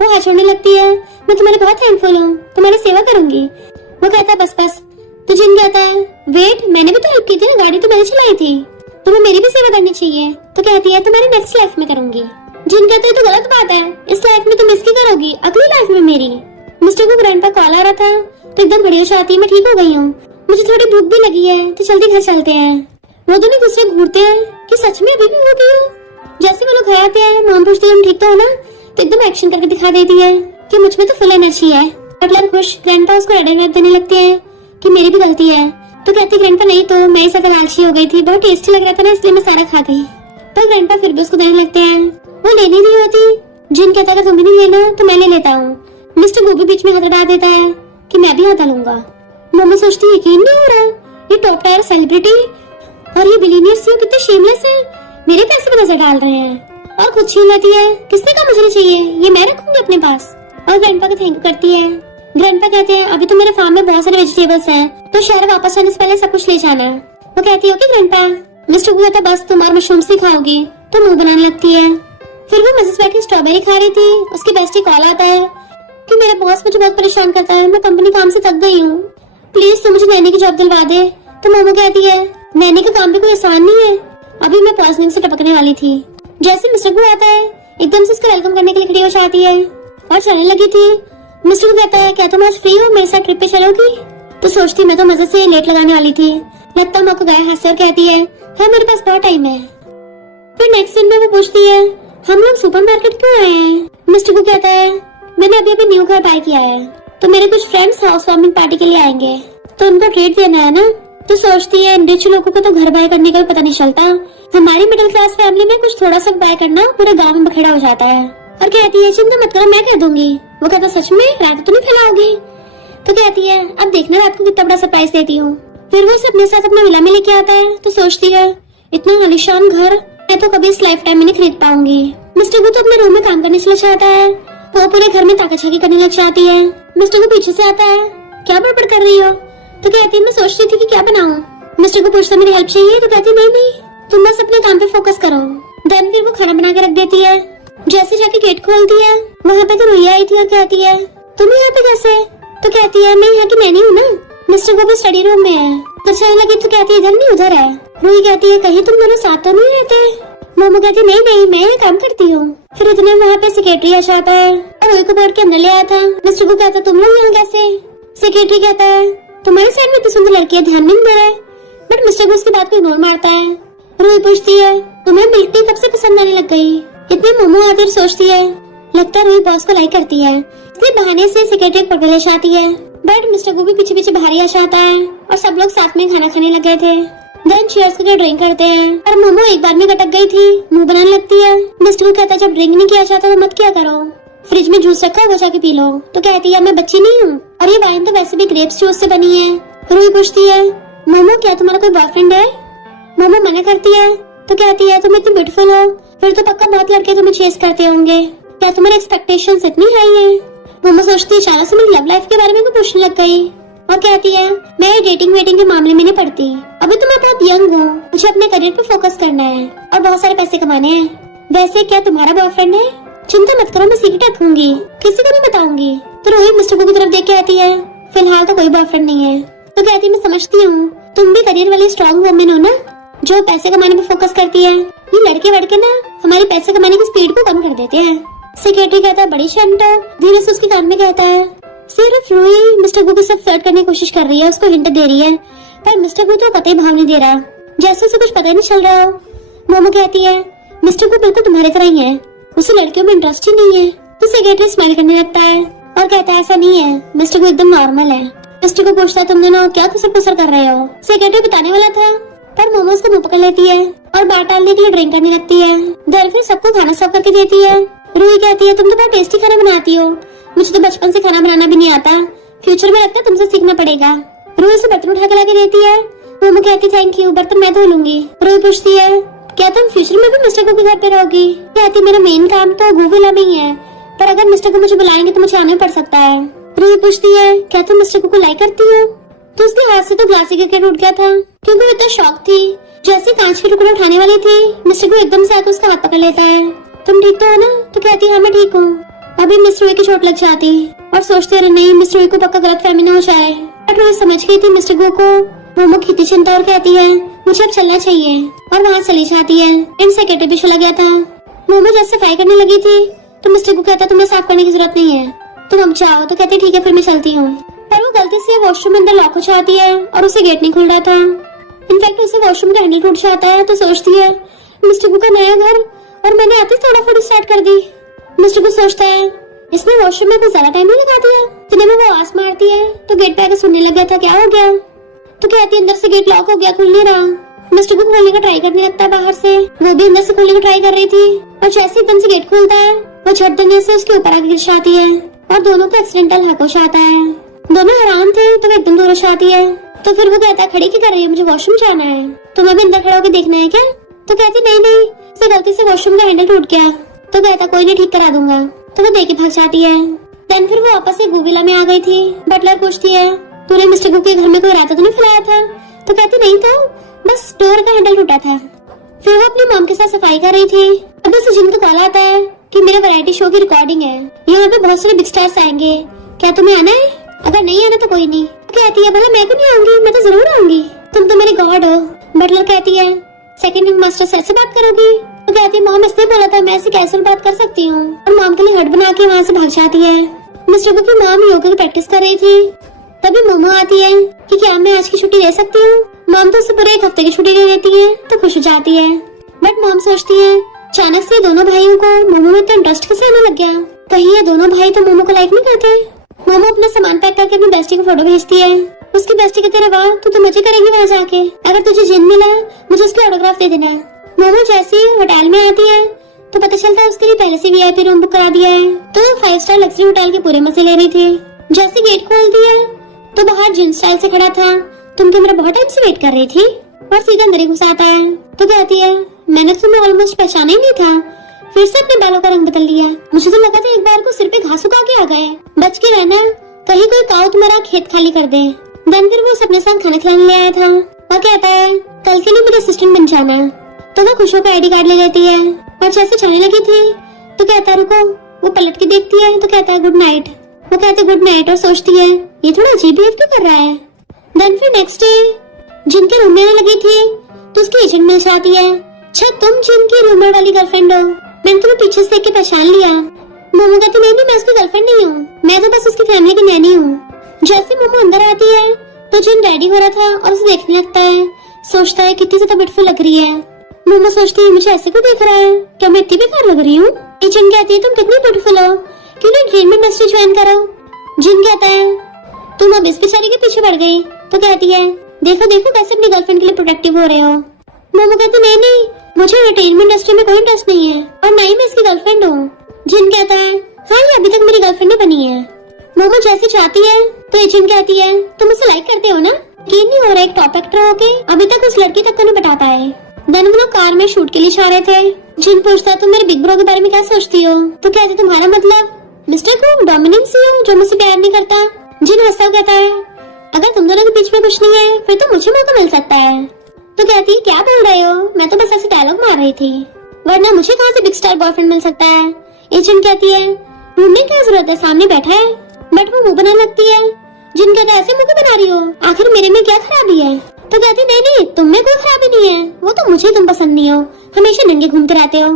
वो हाथ छोड़ने लगती है मैं तुम्हारे बहुत थैंकफुल हूँ, तुम्हारी सेवा करूंगी। वो कहता है बस। तो जिन कहता है वेट, मैंने भी तो हेल्प की थी ना, गाड़ी तो मैंने चलाई थी, तुम्हें मेरी भी सेवा करनी चाहिए। तो कहती है तुम्हारी नेक्स्ट लाइफ में करूंगी। जिन कहते है तो गलत बात है, इस लाइफ में तुम इसकी करोगी, अगली लाइफ में मेरी। मिस्टर को ग्रैंडपा कॉल आ रहा था तो एकदम बड़ी होश आती है, मैं ठीक हो गई हूँ, मुझे थोड़ी भूख भी लगी है तो जल्दी घर चलते हैं। वो दोनों दूसरे घूरते हैं कि सच में अभी भी हो गई हो। जैसे वो लोग घर आते हैं मॉम पूछती है तुम ठीक तो हो ना, तो एकदम एक्शन करके दिखा देती है कि मुझ में तो फुल एनर्जी है। बटलर खुश, ग्रैंडपा उसको रेड देने लगते हैं कि मेरी भी गलती है। तो कहती ग्रैंडपा नहीं तो मैं ही ज्यादा लालची हो गई थी, बहुत टेस्टी लग रहा था ना इसलिए मैं सारा खा गई। पर ग्रैंडपा फिर भी उसको देने लगते हैं, वो लेनी नहीं होती। जिन कहता है तुम्हें नहीं लेना तो मैं ले लेता हूँ। मिस्टर गोभी बीच में हाथ हटा देता है कि मैं भी हाथ डालूंगा। मोमो सोचती है यकीन नहीं हो रहा, ये टॉप टायर सेलिब्रिटी और ये बिलियनियर सीईओ कितने शेमलेस है, मेरे पैसे पर नजर डाल रहे हैं। और खुद छीन लेती है, किसने कहा मुझे चाहिए, ये मैं रखूंगी अपने पास। और ग्रैंडपा को थैंक यू करती है। ग्रैंडपा कहते हैं अभी तो मेरे फार्म में बहुत सारे वेजिटेबल्स हैं, तो शहर वापस जाने से पहले सब कुछ ले जाना। वो कहती है ओके ग्रैंडपा। मिस्टर को कहता है बस तुम और मशरूम्स ही खाओगी, तो मुंह बनाने लगती है। फिर वो मजे से बैठ के स्ट्रॉबेरी खा रही थी, उसकी बेस्टी कॉल आता है कि मेरा बॉस मुझे बहुत परेशान करता है, मैं कंपनी काम से थक गई हूँ, प्लीज तू मुझे नैनी की जॉब दिलवा दे। तो मोमो कहती है नैनी का काम भी कोई आसान नहीं है, अभी मैं पॉइजनिंग से टपकने वाली थी। जैसे मिस्टर को आता है एकदम से उसका वेलकम करने के लिए खड़ी हो जाती है और चलने लगी थी। मिस्टर को कहता है क्या तुम आज फ्री हो, मेरे साथ ट्रिप पे चलोगी? तो सोचती मैं तो मजे से लेट लगाने वाली थी। लगता मौका गया हाथ से और कहती है हाँ मेरे पास बहुत टाइम है। फिर नेक्स्ट सीन में वो पूछती है हम लोग सुपरमार्केट क्यों आए हैं? मिस्टर को कहता है मैंने अभी अभी न्यू घर बाय किया है, तो मेरे कुछ फ्रेंड्स हाउस वार्मिंग पार्टी के लिए आएंगे, तो उनको ट्रीट देना है ना। तो सोचती है रिच लोगों को तो घर बाय करने का भी पता नहीं चलता, हमारी मिडिल क्लास फैमिली में कुछ थोड़ा सा बाय करना पूरे गाँव में बखेड़ा हो जाता है। और कहती है चिंता मत करो मैं कर दूंगी। वो कहता सच में, रात तो नहीं फैलाओगी? तो कहती है अब देखना रात को कितना बड़ा सरप्राइज देती हूँ। फिर वो उसे अपने साथ अपने विला में लेके आता है, तो सोचती है इतना आलीशान घर मैं तो कभी इस लाइफ टाइम में नहीं खरीद पाऊंगी। मिस्टर को तो अपने रूम में काम करने चला जाता है, वो पूरे घर में ताकाछाकी करने लग जाती है। मिस्टर को पीछे से आता है क्या बड़बड़ कर रही हो? तो कहती है मैं सोच रही थी कि क्या बनाऊं। मिस्टर को पूछता मेरी हेल्प चाहिए? तो कहती नहीं तुम बस अपने काम पे फोकस करो। देन फिर वो खाना बना के रख देती है। जैसे जाके गेट खोलती है वहाँ पे तो रुइया आई थी और कहती है तुम यहाँ पे कैसे? तो कहती है मैं यहाँ की नैनी हूँ ना। मिस्टर को भी स्टडी रूम में है, तो चलने लगी तो कहती है इधर नहीं उधर है। रूही कहती है कहीं तुम दोनों साथ तो नहीं रहते? मोमो कहती नहीं मैं यहाँ काम करती हूँ। फिर इतने वहाँ पे सेक्रेटरी आ जाता है और रूही को बोर्ड के अंदर ले आया था। मिस्टर को कहता तुम लोग यहाँ कैसे? सेक्रेटरी कहता है तुम्हारी साइड में इतनी सुंदर लड़की है, ध्यान नहीं दे रहा है। बट मिस्टर को उसकी बात को इग्नोर मारता है। रूही पूछती है तुम्हें मिल्टी कब से पसंद आने लग गई? इतने मोमो आती है सोचती है लगता है रूही बॉस को लाइक करती है, इसलिए बहाने से सेक्रेटरी को ले जाती है। बट मिस्टर को भी पीछे पीछे बाहर ही आ जाता है और सब लोग साथ में खाना खाने लग गए थे। देन चीयर्स करके ड्रिंक करते हैं और मोमो एक बार में गटक गई थी, मुंह बनाने लगती है। मिस्टर को कहता है जब ड्रिंक नहीं किया जाता तो मत क्या करो, फ्रिज में जूस रखा है वो जाके पी लो। तो कहती है मैं बच्ची नहीं हूँ और ये वाइन तो वैसे भी ग्रेप्स जूस से बनी है। रूही पूछती है मोमो क्या तुम्हारा कोई बॉयफ्रेंड है? मोमो मना करती है। तो कहती है तुम इतनी ब्यूटीफुल हो, फिर तो पक्का बहुत लड़के तुम्हें चेस करते होंगे, क्या तुम्हारी एक्सपेक्टेशंस इतनी हाई है? मोमो सोचती है अचानक से मेरी लव लाइफ के बारे में भी पूछने लग गई और कहती है मैं डेटिंग वेटिंग के मामले में नहीं पड़ती, अभी तो मैं बहुत यंग हूँ, मुझे अपने करियर पे फोकस करना है और बहुत सारे पैसे कमाने हैं। वैसे क्या तुम्हारा बॉयफ्रेंड है? चिंता मत करो मैं सीक्रेट रखूंगी, किसी को नहीं बताऊंगी। तो रोहित मिस्टर को की तरफ देख के आती है फिलहाल तो कोई बॉयफ्रेंड नहीं है। तो कहती है मैं समझती हूँ तुम भी करियर वाली स्ट्रॉन्ग वुमेन हो ना, जो पैसे कमाने पे फोकस करती है। ये लड़के वड़के ना हमारे पैसे कमाने की स्पीड को कम कर देते हैं। सेक्रेटरी कहता है बड़ी शंट हो। धीरे से उसके कान में कहता है सिर्फ रूही मिस्टर गु के साथ फ्लर्ट करने की कोशिश कर रही है, उसको हिंट दे रही है, पर मिस्टर गु तो कतई भाव नहीं दे रहा, जैसे उसे कुछ पता ही नहीं चल रहा हो। मोमो कहती है मिस्टर गु बिल्कुल तुम्हारे तरह ही है, उसे लड़कियों में इंटरेस्ट ही नहीं है। तो सेक्रेटरी स्माइल करने लगता है और कहता है ऐसा नहीं है, मिस्टर गु एकदम नॉर्मल है। मिस्टर को पूछता है तुम दोनों क्या कुसर पुसर कर रहे हो। सेक्रेटरी बताने वाला था पर मोमो उसका मुंह पकड़ लेती है और बात टालने के लिए ड्रिंक करने लगती है। देर फिर सबको खाना सर्व करके देती है। रूही कहती है तुम तो बहुत टेस्टी खाना बनाती हो, मुझे तो बचपन से खाना बनाना भी नहीं आता, फ्यूचर में लगता है तुमसे सीखना पड़ेगा। रूही उसे बर्तन उठा के लाके देती है। मोमो कहती थैंक यू, बर्तन मैं धो लूंगी। रूही पूछती है क्या तुम फ्यूचर में भी मिस्टर को के घर पे रहोगी। कहती मेरा मेन काम तो गोविला में ही है, पर अगर मिस्टर को मुझे बुलाएंगे तो मुझे आना पड़ सकता है। रूही पूछती है क्या तुम मिस्टर को लाइक करती हो। तो उसके हाथ से तो ग्लास ही टूट गया था क्योंकि वो इतना शॉक थी। जैसे कांच के टुकड़े उठाने वाली थी मिस्टर को एकदम से आकर उसका हाथ पकड़ लेता है। तुम ठीक तो हो ना। तो कहती हाँ मैं ठीक हूँ। अभी मिस्टर रूही की चोट लग जाती और सोचते रहे नहीं मिस्टर रूही को पक्का गलत फहमी न हो जाए। बट रूही समझ गई थी मिस्टर को मोमो की चिंता और कहती है मुझे अब चलना चाहिए और वहाँ चली जाती है। इन सेक्रेटरी भी चला गया था। मोमो जैसे सफाई करने लगी थी तो मिस्टर को कहता तुम्हें साफ करने की जरूरत नहीं है, तुम अब जाओ। तो कहती ठीक है फिर मैं चलती हूँ। पर वो गलती से वॉशरूम में अंदर लॉक हो जाती है और उसे गेट नहीं खुल रहा था। इनफैक्ट उसे वॉशरूम का हैंडल टूट जाता है तो सोचती है मिस्टर को का नया घर और मैंने आते थोड़ा फोड़ी स्टार्ट कर दी। मिस्टर को सोचता है इसने वॉशरूम में कुछ ज्यादा टाइम नहीं लगा दिया। इतने में वो आवाज मारती है तो गेट पे आकर सुनने लग गया था क्या हो गया। तो कहती अंदर से गेट लॉक हो गया, खुल नहीं रहा। मिस्टर को खोलने का ट्राई करने लगता है बाहर से, वो भी अंदर से खोलने का ट्राई कर रही थी और जैसे एकदम से गेट खुलता है वो झट देने से उसके ऊपर आके गिर जाती है और दोनों को एक्सीडेंटल हकोश आता है। दोनों हैरान थे तो वो एकदम दूर जाती है। तो फिर वो कहता है खड़ी क्या कर रही है, मुझे वॉशरूम जाना है, तुम्हें भी अंदर खड़ा होकर देखना है क्या। तो कहती नहीं नहीं, उससे गलती से वॉशरूम का हैंडल टूट गया। तो कहता कोई नहीं ठीक करा दूंगा। तो वो देके भाग जाती है। देन फिर वो वापस से गोविला में आ गई थी। बटलर पूछती है तूने मिस्टर को के घर में कोई रायता तो नहीं खिलाया था। तो कहती नहीं तो बस डोर का हैंडल टूटा था। फिर वो अपनी मॉम के साथ सफाई कर रही थी। अब उसे जिन को कॉल आता है कि मेरे वैरायटी शो की रिकॉर्डिंग है, यहाँ पे बहुत सारे बिग स्टार्स आएंगे, क्या तुम्हें आना है, अगर नहीं आना तो कोई नहीं। कहती है भला मैं क्यों नहीं आऊंगी, मैं तो जरूर आऊंगी, तुम तो मेरे गॉड हो। बटलर कहती है सेकंड विंग मास्टर से ऐसे बात करोगी। तो कहती है मॉम इसने बोला था मैं ऐसे कैसे बात कर सकती हूँ। और मॉम के लिए हट बना के वहाँ से भाग जाती है। मिस्टर को की मॉम योगा की प्रैक्टिस कर रही थी। तभी मोमो आती है कि क्या मैं आज की छुट्टी ले सकती हूँ। मॉम तो उसे पूरे एक हफ्ते की छुट्टी दे देती है तो खुश हो जाती है। बट मॉम सोचती है अचानक से दोनों भाइयों को मोमो में इतना इंटरेस्ट कैसे आने लग गया, कहीं ये दोनों भाई तो मोमो को लाइक नहीं करते। मोमो अपना सामान पैक करके अपनी बेस्टी को फोटो भेजती है। उसकी बेस्टी कहती है वाह तू तो मजे करेगी वहाँ जाके, अगर तुझे जिन मिला मुझे उसकी ऑटोग्राफ दे देना। मोमो जैसे ही होटल में आती है तो पता चलता है उसके लिए पहले से VIP रूम बुक करा दिया है। तो वो 5 स्टार लग्जरी होटल के पूरे मजे ले रही थी। जैसे गेट खोलती है तो बाहर जिन स्टाइल से खड़ा था, तुम तो मेरा बहुत टाइम से वेट कर रही थी, और सीधा अंदर ही घुस आता है। तो कहती है मैंने तुम्हें ऑलमोस्ट पहचाना ही नहीं था, फिर से अपने बालों का रंग बदल लिया, मुझे तो लगा था एक बार को सिर पे घास उगा के आ गए, बच के रहना कहीं कोई काऊ तुम्हारा खेत खाली कर दे। देन फिर वो अपने साथ खाना खिलाने ले आया था और कहता है कल के लिए मेरे असिस्टेंट बन जाना। तो वो खुश होकर ID कार्ड ले लेती है और जैसे जाने लगी थी तो कहता रुको। वो पलट के देखती है तो कहता है गुड नाइट। वो कहते गुड नाइट और सोचती है ये थोड़ा अजीब बिहेव क्यों कर रहा है। देन फिर नेक्स्ट डे जिनके रूम में आने लगी थी तो उसकी एजेंट मिल जाती है। अच्छा तुम जिनकी रूममेट वाली गर्लफ्रेंड हो, मैंने तुम्हें पीछे से देख के पहचान लिया। मोमो कहती नहीं मैं उसकी गर्लफ्रेंड नहीं हूँ, मैं तो बस उसकी फैमिली की नैनी हूँ। जैसे मोमो अंदर आती है तो जिन रेडी हो रहा था और उसे देखने लगता है, सोचता है कितनी ज्यादा ब्यूटीफुल लग रही है। मोमो सोचती है मुझे ऐसे क्यों देख रहा है, क्या मैं इतनी बेकार लग रही हूँ। एजेंट कहती है तुम कितनी ब्यूटीफुल हो, क्यों ना ड्रीम इंडस्ट्री ज्वाइन करो। जिन कहता है तुम अब इस बेचारी के पीछे पड़ गई। तो कहती है देखो देखो कैसे अपनी गर्लफ्रेंड के लिए प्रोटेक्टिव हो रहे हो। मोमो कहती नहीं नहीं मुझे एंटरटेनमेंट इंडस्ट्री में कोई इंटरेस्ट नहीं है और ना ही मैं इसकी गर्लफ्रेंड हूँ। जिन कहता है हाँ ये अभी तक मेरी गर्लफ्रेंड नहीं बनी है। मोमो जैसे चाहती है तो एजेंट कहती है तुम उसे लाइक करते हो ना, यकीन नहीं हो रहा एक टॉप एक्टर होके अभी तक उस लड़की तक को नहीं बता पाए। देन वो लोग कार में शूट के लिए जा रहे थे। जिन पूछता तुम मेरे बिग ब्रो के बारे में क्या सोचती हो। तो कहते तुम्हारा मतलब मिस्टर को डोमिनेंस हो जो मुझसे प्यार नहीं करता। जिन हंसता कहता है अगर तुम दोनों के बीच में कुछ नहीं है फिर तो मुझे मौका मिल सकता है। तो कहती है क्या बोल रहे हो, मैं तो बस ऐसे डायलॉग मार रही थी, वरना मुझे कहाँ से बिग स्टार बॉयफ्रेंड मिल सकता है। एजेंट कहती है ढूंढने क्या जरूरत है, सामने बैठा है। बट वो मुंह बनाने लगती है। जिन कहता है ऐसे मुंह बना रही हो, आखिर मेरे में क्या खराबी है। तो कहती नहीं नहीं तुम में कोई खराबी नहीं है, वो तो मुझे तुम पसंद नहीं हो, हमेशा नंगे घूमते रहते हो,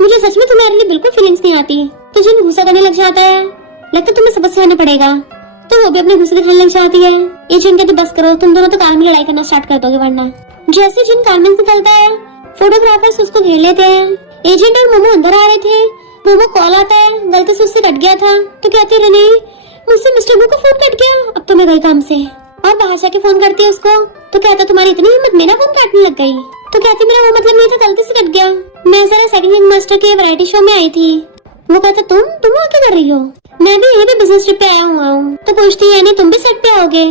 मुझे सच में तुम्हारे लिए बिल्कुल फीलिंग्स नहीं आती। तो जिन गुस्सा करने लग जाता है, लगता तुम्हें सबक सिखाना पड़ेगा। तो वो भी अपने गुस्से दिखाने लग जाती है। एजेंट कहते बस करो, तुम दोनों तो कार में लड़ाई करना स्टार्ट कर दोगे वरना। जैसे जिन कार में निकलता है फोटोग्राफर्स उसको घेर लेते हैं। एजेंट और मोमो अंदर आ रहे थे। मोमो कॉल आता है, गलती से उससे कट गया था। तो कहती रही मुझसे मिस्टर गो का फोन कट गया। अब तो मैं गई काम से और बाहर जाके फोन करती है उसको तो कहता तुम्हारी इतनी हिम्मत, मेरा फोन काटने लग गई। तो कहती मेरा वो मतलब नहीं था, गलती से कट गया। मैं जरा सेकंड रिंग मास्टर के वैरायटी शो में आई थी। वो कहता तुम वहाँ क्या कर रही हो? मैं भी यहीं पे बिजनेस ट्रिप पे आया हुआ हूँ। तो पूछती है यानी तुम भी सेट पे आओगे?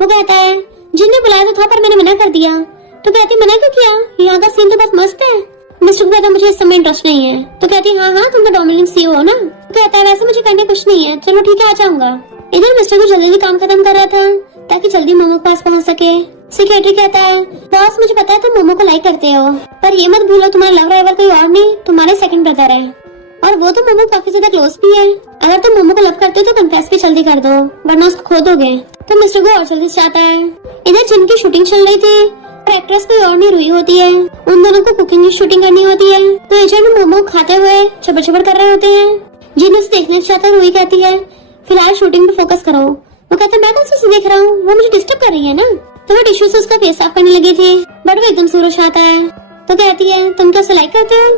वो कहता है जिनने बुलाया तो था पर मैंने मना कर दिया। तो कहती मना क्यों किया? यहाँ का सीन तो बहुत मस्त है। मिस्टर को कहता मुझे इस समय इंटरेस्ट नहीं है। तो कहती हाँ तुम तो डोमिनिक सीईओ हो ना। तो कहता है वैसे मुझे करने कुछ नहीं है, चलो ठीक है आ जाऊंगा। इधर मिस्टर को जल्दी काम खत्म कर रहा था ताकि जल्दी मोमो के पास पहुंच सके। सेक्रेटरी कहता है बॉस मुझे पता है तुम मोमो को लाइक करते हो, पर ये मत भूलो तुम्हारा लव राइवल कोई और नहीं, तुम्हारे सेकंड ब्रदर है और वो तो मोमो काफी ज्यादा क्लोज भी है। अगर तुम मोमो को लव करते हो तो कन्फेस भी जल्दी कर दो वरना उसको खो दोगे। तो मिस्टर को और जल्दी से आता है। इधर जिनकी शूटिंग चल रही थी और एक्ट्रेस कोई और नहीं रुई होती है, उन दोनों को कुकिंग की शूटिंग करनी होती है। तो एजेंट मोमो खाते हुए छबर छबर कर रहे होते हैं। जिन उसे देखने चाहता है रुई कहती है फिलहाल शूटिंग पे फोकस करो। वो कहता है मैं कौन सा देख रहा हूँ, वो मुझे डिस्टर्ब कर रही है ना। तो वो टिश्यू से उसका फेस साफ करने लगी थी बट वो एकदम सूरज आता है। तो कहती है तुम क्या उसे लाइक करते हो?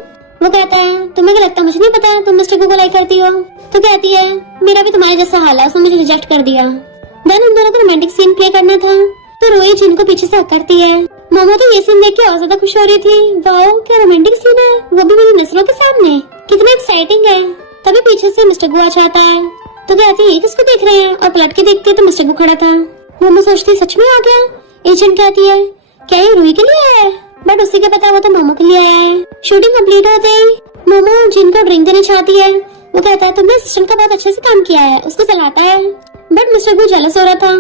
वो कहता है तुम्हें क्या लगता है मुझे नहीं पता तुम मिस्टर को लाइक करती हो। तो कहती है मेरा भी तुम्हारे जैसा हाल है, उसने मुझे रिजेक्ट कर दिया। देन उन दोनों को रोमांटिक सीन प्ले करना था तो रोई जिनको पीछे से हक करती है। मोमो तो ये सीन देख के और ज्यादा खुश हो रही थी। वाओ क्या रोमांटिक सीन है, वो भी मेरी नजरों के सामने, कितना एक्साइटिंग है। तभी पीछे से मिस्टर गो आ जाता है। तो कहती है किसको देख रहे हैं और पलट के देखती है तो मिस्टर गो खड़ा था। मोमो सोचती सच में आ गया। एजेंट कहती है क्या ये रूही के लिए आया है, बट उसी के पता वो तो मोमो के लिए आया है। शूटिंग कंप्लीट होते ही मोमो जिनको ड्रिंक देना चाहती है। वो कहता है तुमने असिस्टेंट का बहुत अच्छे से काम किया है, उसको सलाहता है। बट मिस्टर गो जेलस हो रहा था।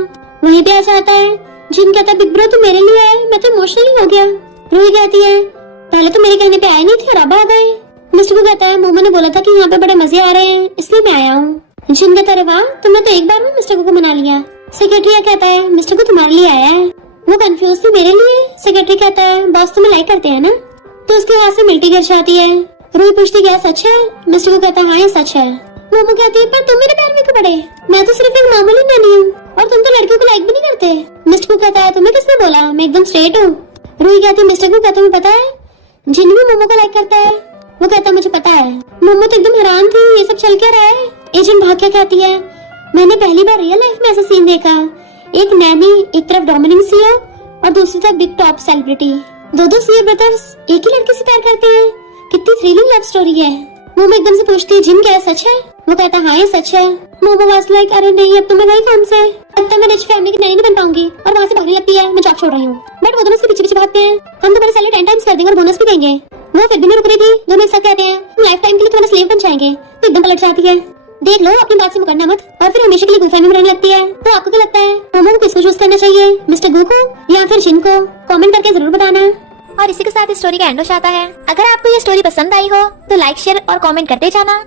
वहीं पे आ जाता है। जिन कहता है बिग ब्रो तू मेरे लिए आए, मैं तो इमोशनली हो गया। रूही कहती है पहले तो मेरे कहने पे आए नहीं थे और अब आ गए। मिस्टर को कहता है मोमो ने बोला था कि यहाँ पे बड़े मजे आ रहे हैं इसलिए मैं आया हूँ। जिन कहता है वाह तुमने तो एक बार में मिस्टर को मना लिया। सेक्रेटरी कहता है मिस्टर को तुम्हारे लिए आया है। वो कंफ्यूज थी मेरे लिए। सेक्रेटरी कहता है बॉस तुम्हें लाइक करते हैं ना। तो उसके हाथ से मिल्टी गिर जाती है। रूही पूछती क्या सच है? मिस्टर को कहता है हाँ ये सच है। मोमो कहती है पर तुम मेरे पैर में क्यों पड़े, मैं तो सिर्फ एक मामूली नैनी हूँ और तुम तो लड़कियों को लाइक भी नहीं करते। मिस्टर को कहता है तुम्हें किसने बोला, मैं एकदम स्ट्रेट हूँ। रूही कहती है मिस्टर को कहता तुम्हें पता है जिन भी मोमो को लाइक करता है। वो कहता मुझे पता है। मोमो तो एकदम हैरान थी ये सब चल क्या रहा है। एजेंट भाग के कहती है मैंने पहली बार रियल लाइफ में ऐसा सीन देखा, एक नैनी एक तरफ डोमिनिक सीईओ और दूसरी तरफ बिग टॉप सेलिब्रिटी, दो सीईओ ब्रदर्स एक ही लड़के से प्यार करते हैं। कितनी थ्रिलिंग लव स्टोरी है। मोमो एकदम से पूछती है जिम क्या सच है? वो कहता हाँ ये सच है। मोमो वाज लाइक अरे नहीं अब तो मैं गई काम से, अब तक मैं रिच फैमिली की नैनी नहीं बन पाऊंगी और वहाँ से भागने लगती है मैं जॉब छोड़ रही हूँ। बट वो दोनों उसके पीछे पीछे भागते हैं हम तुम्हारी सैलरी 10 टाइम्स कर देंगे और बोनस भी देंगे। वो फिर भी नहीं रुक रही थी। दोनों एक साथ कहते हैं लाइफ टाइम के लिए तुम्हारे स्लेव बन जाएंगे। तो एकदम पलट जाती है देख लो अपनी बात से मुकरना मत और फिर हमेशा के लिए गुफा में रहने लगती है। तो आपको क्या लगता है मोमो को किसको चूज करना चाहिए, मिस्टर गो को या फिर जिन को? कमेंट करके जरूर बताना। और इसी के साथ इस स्टोरी का एंड हो जाता है। अगर आपको ये स्टोरी पसंद आई हो तो लाइक शेयर और कमेंट करते जाना।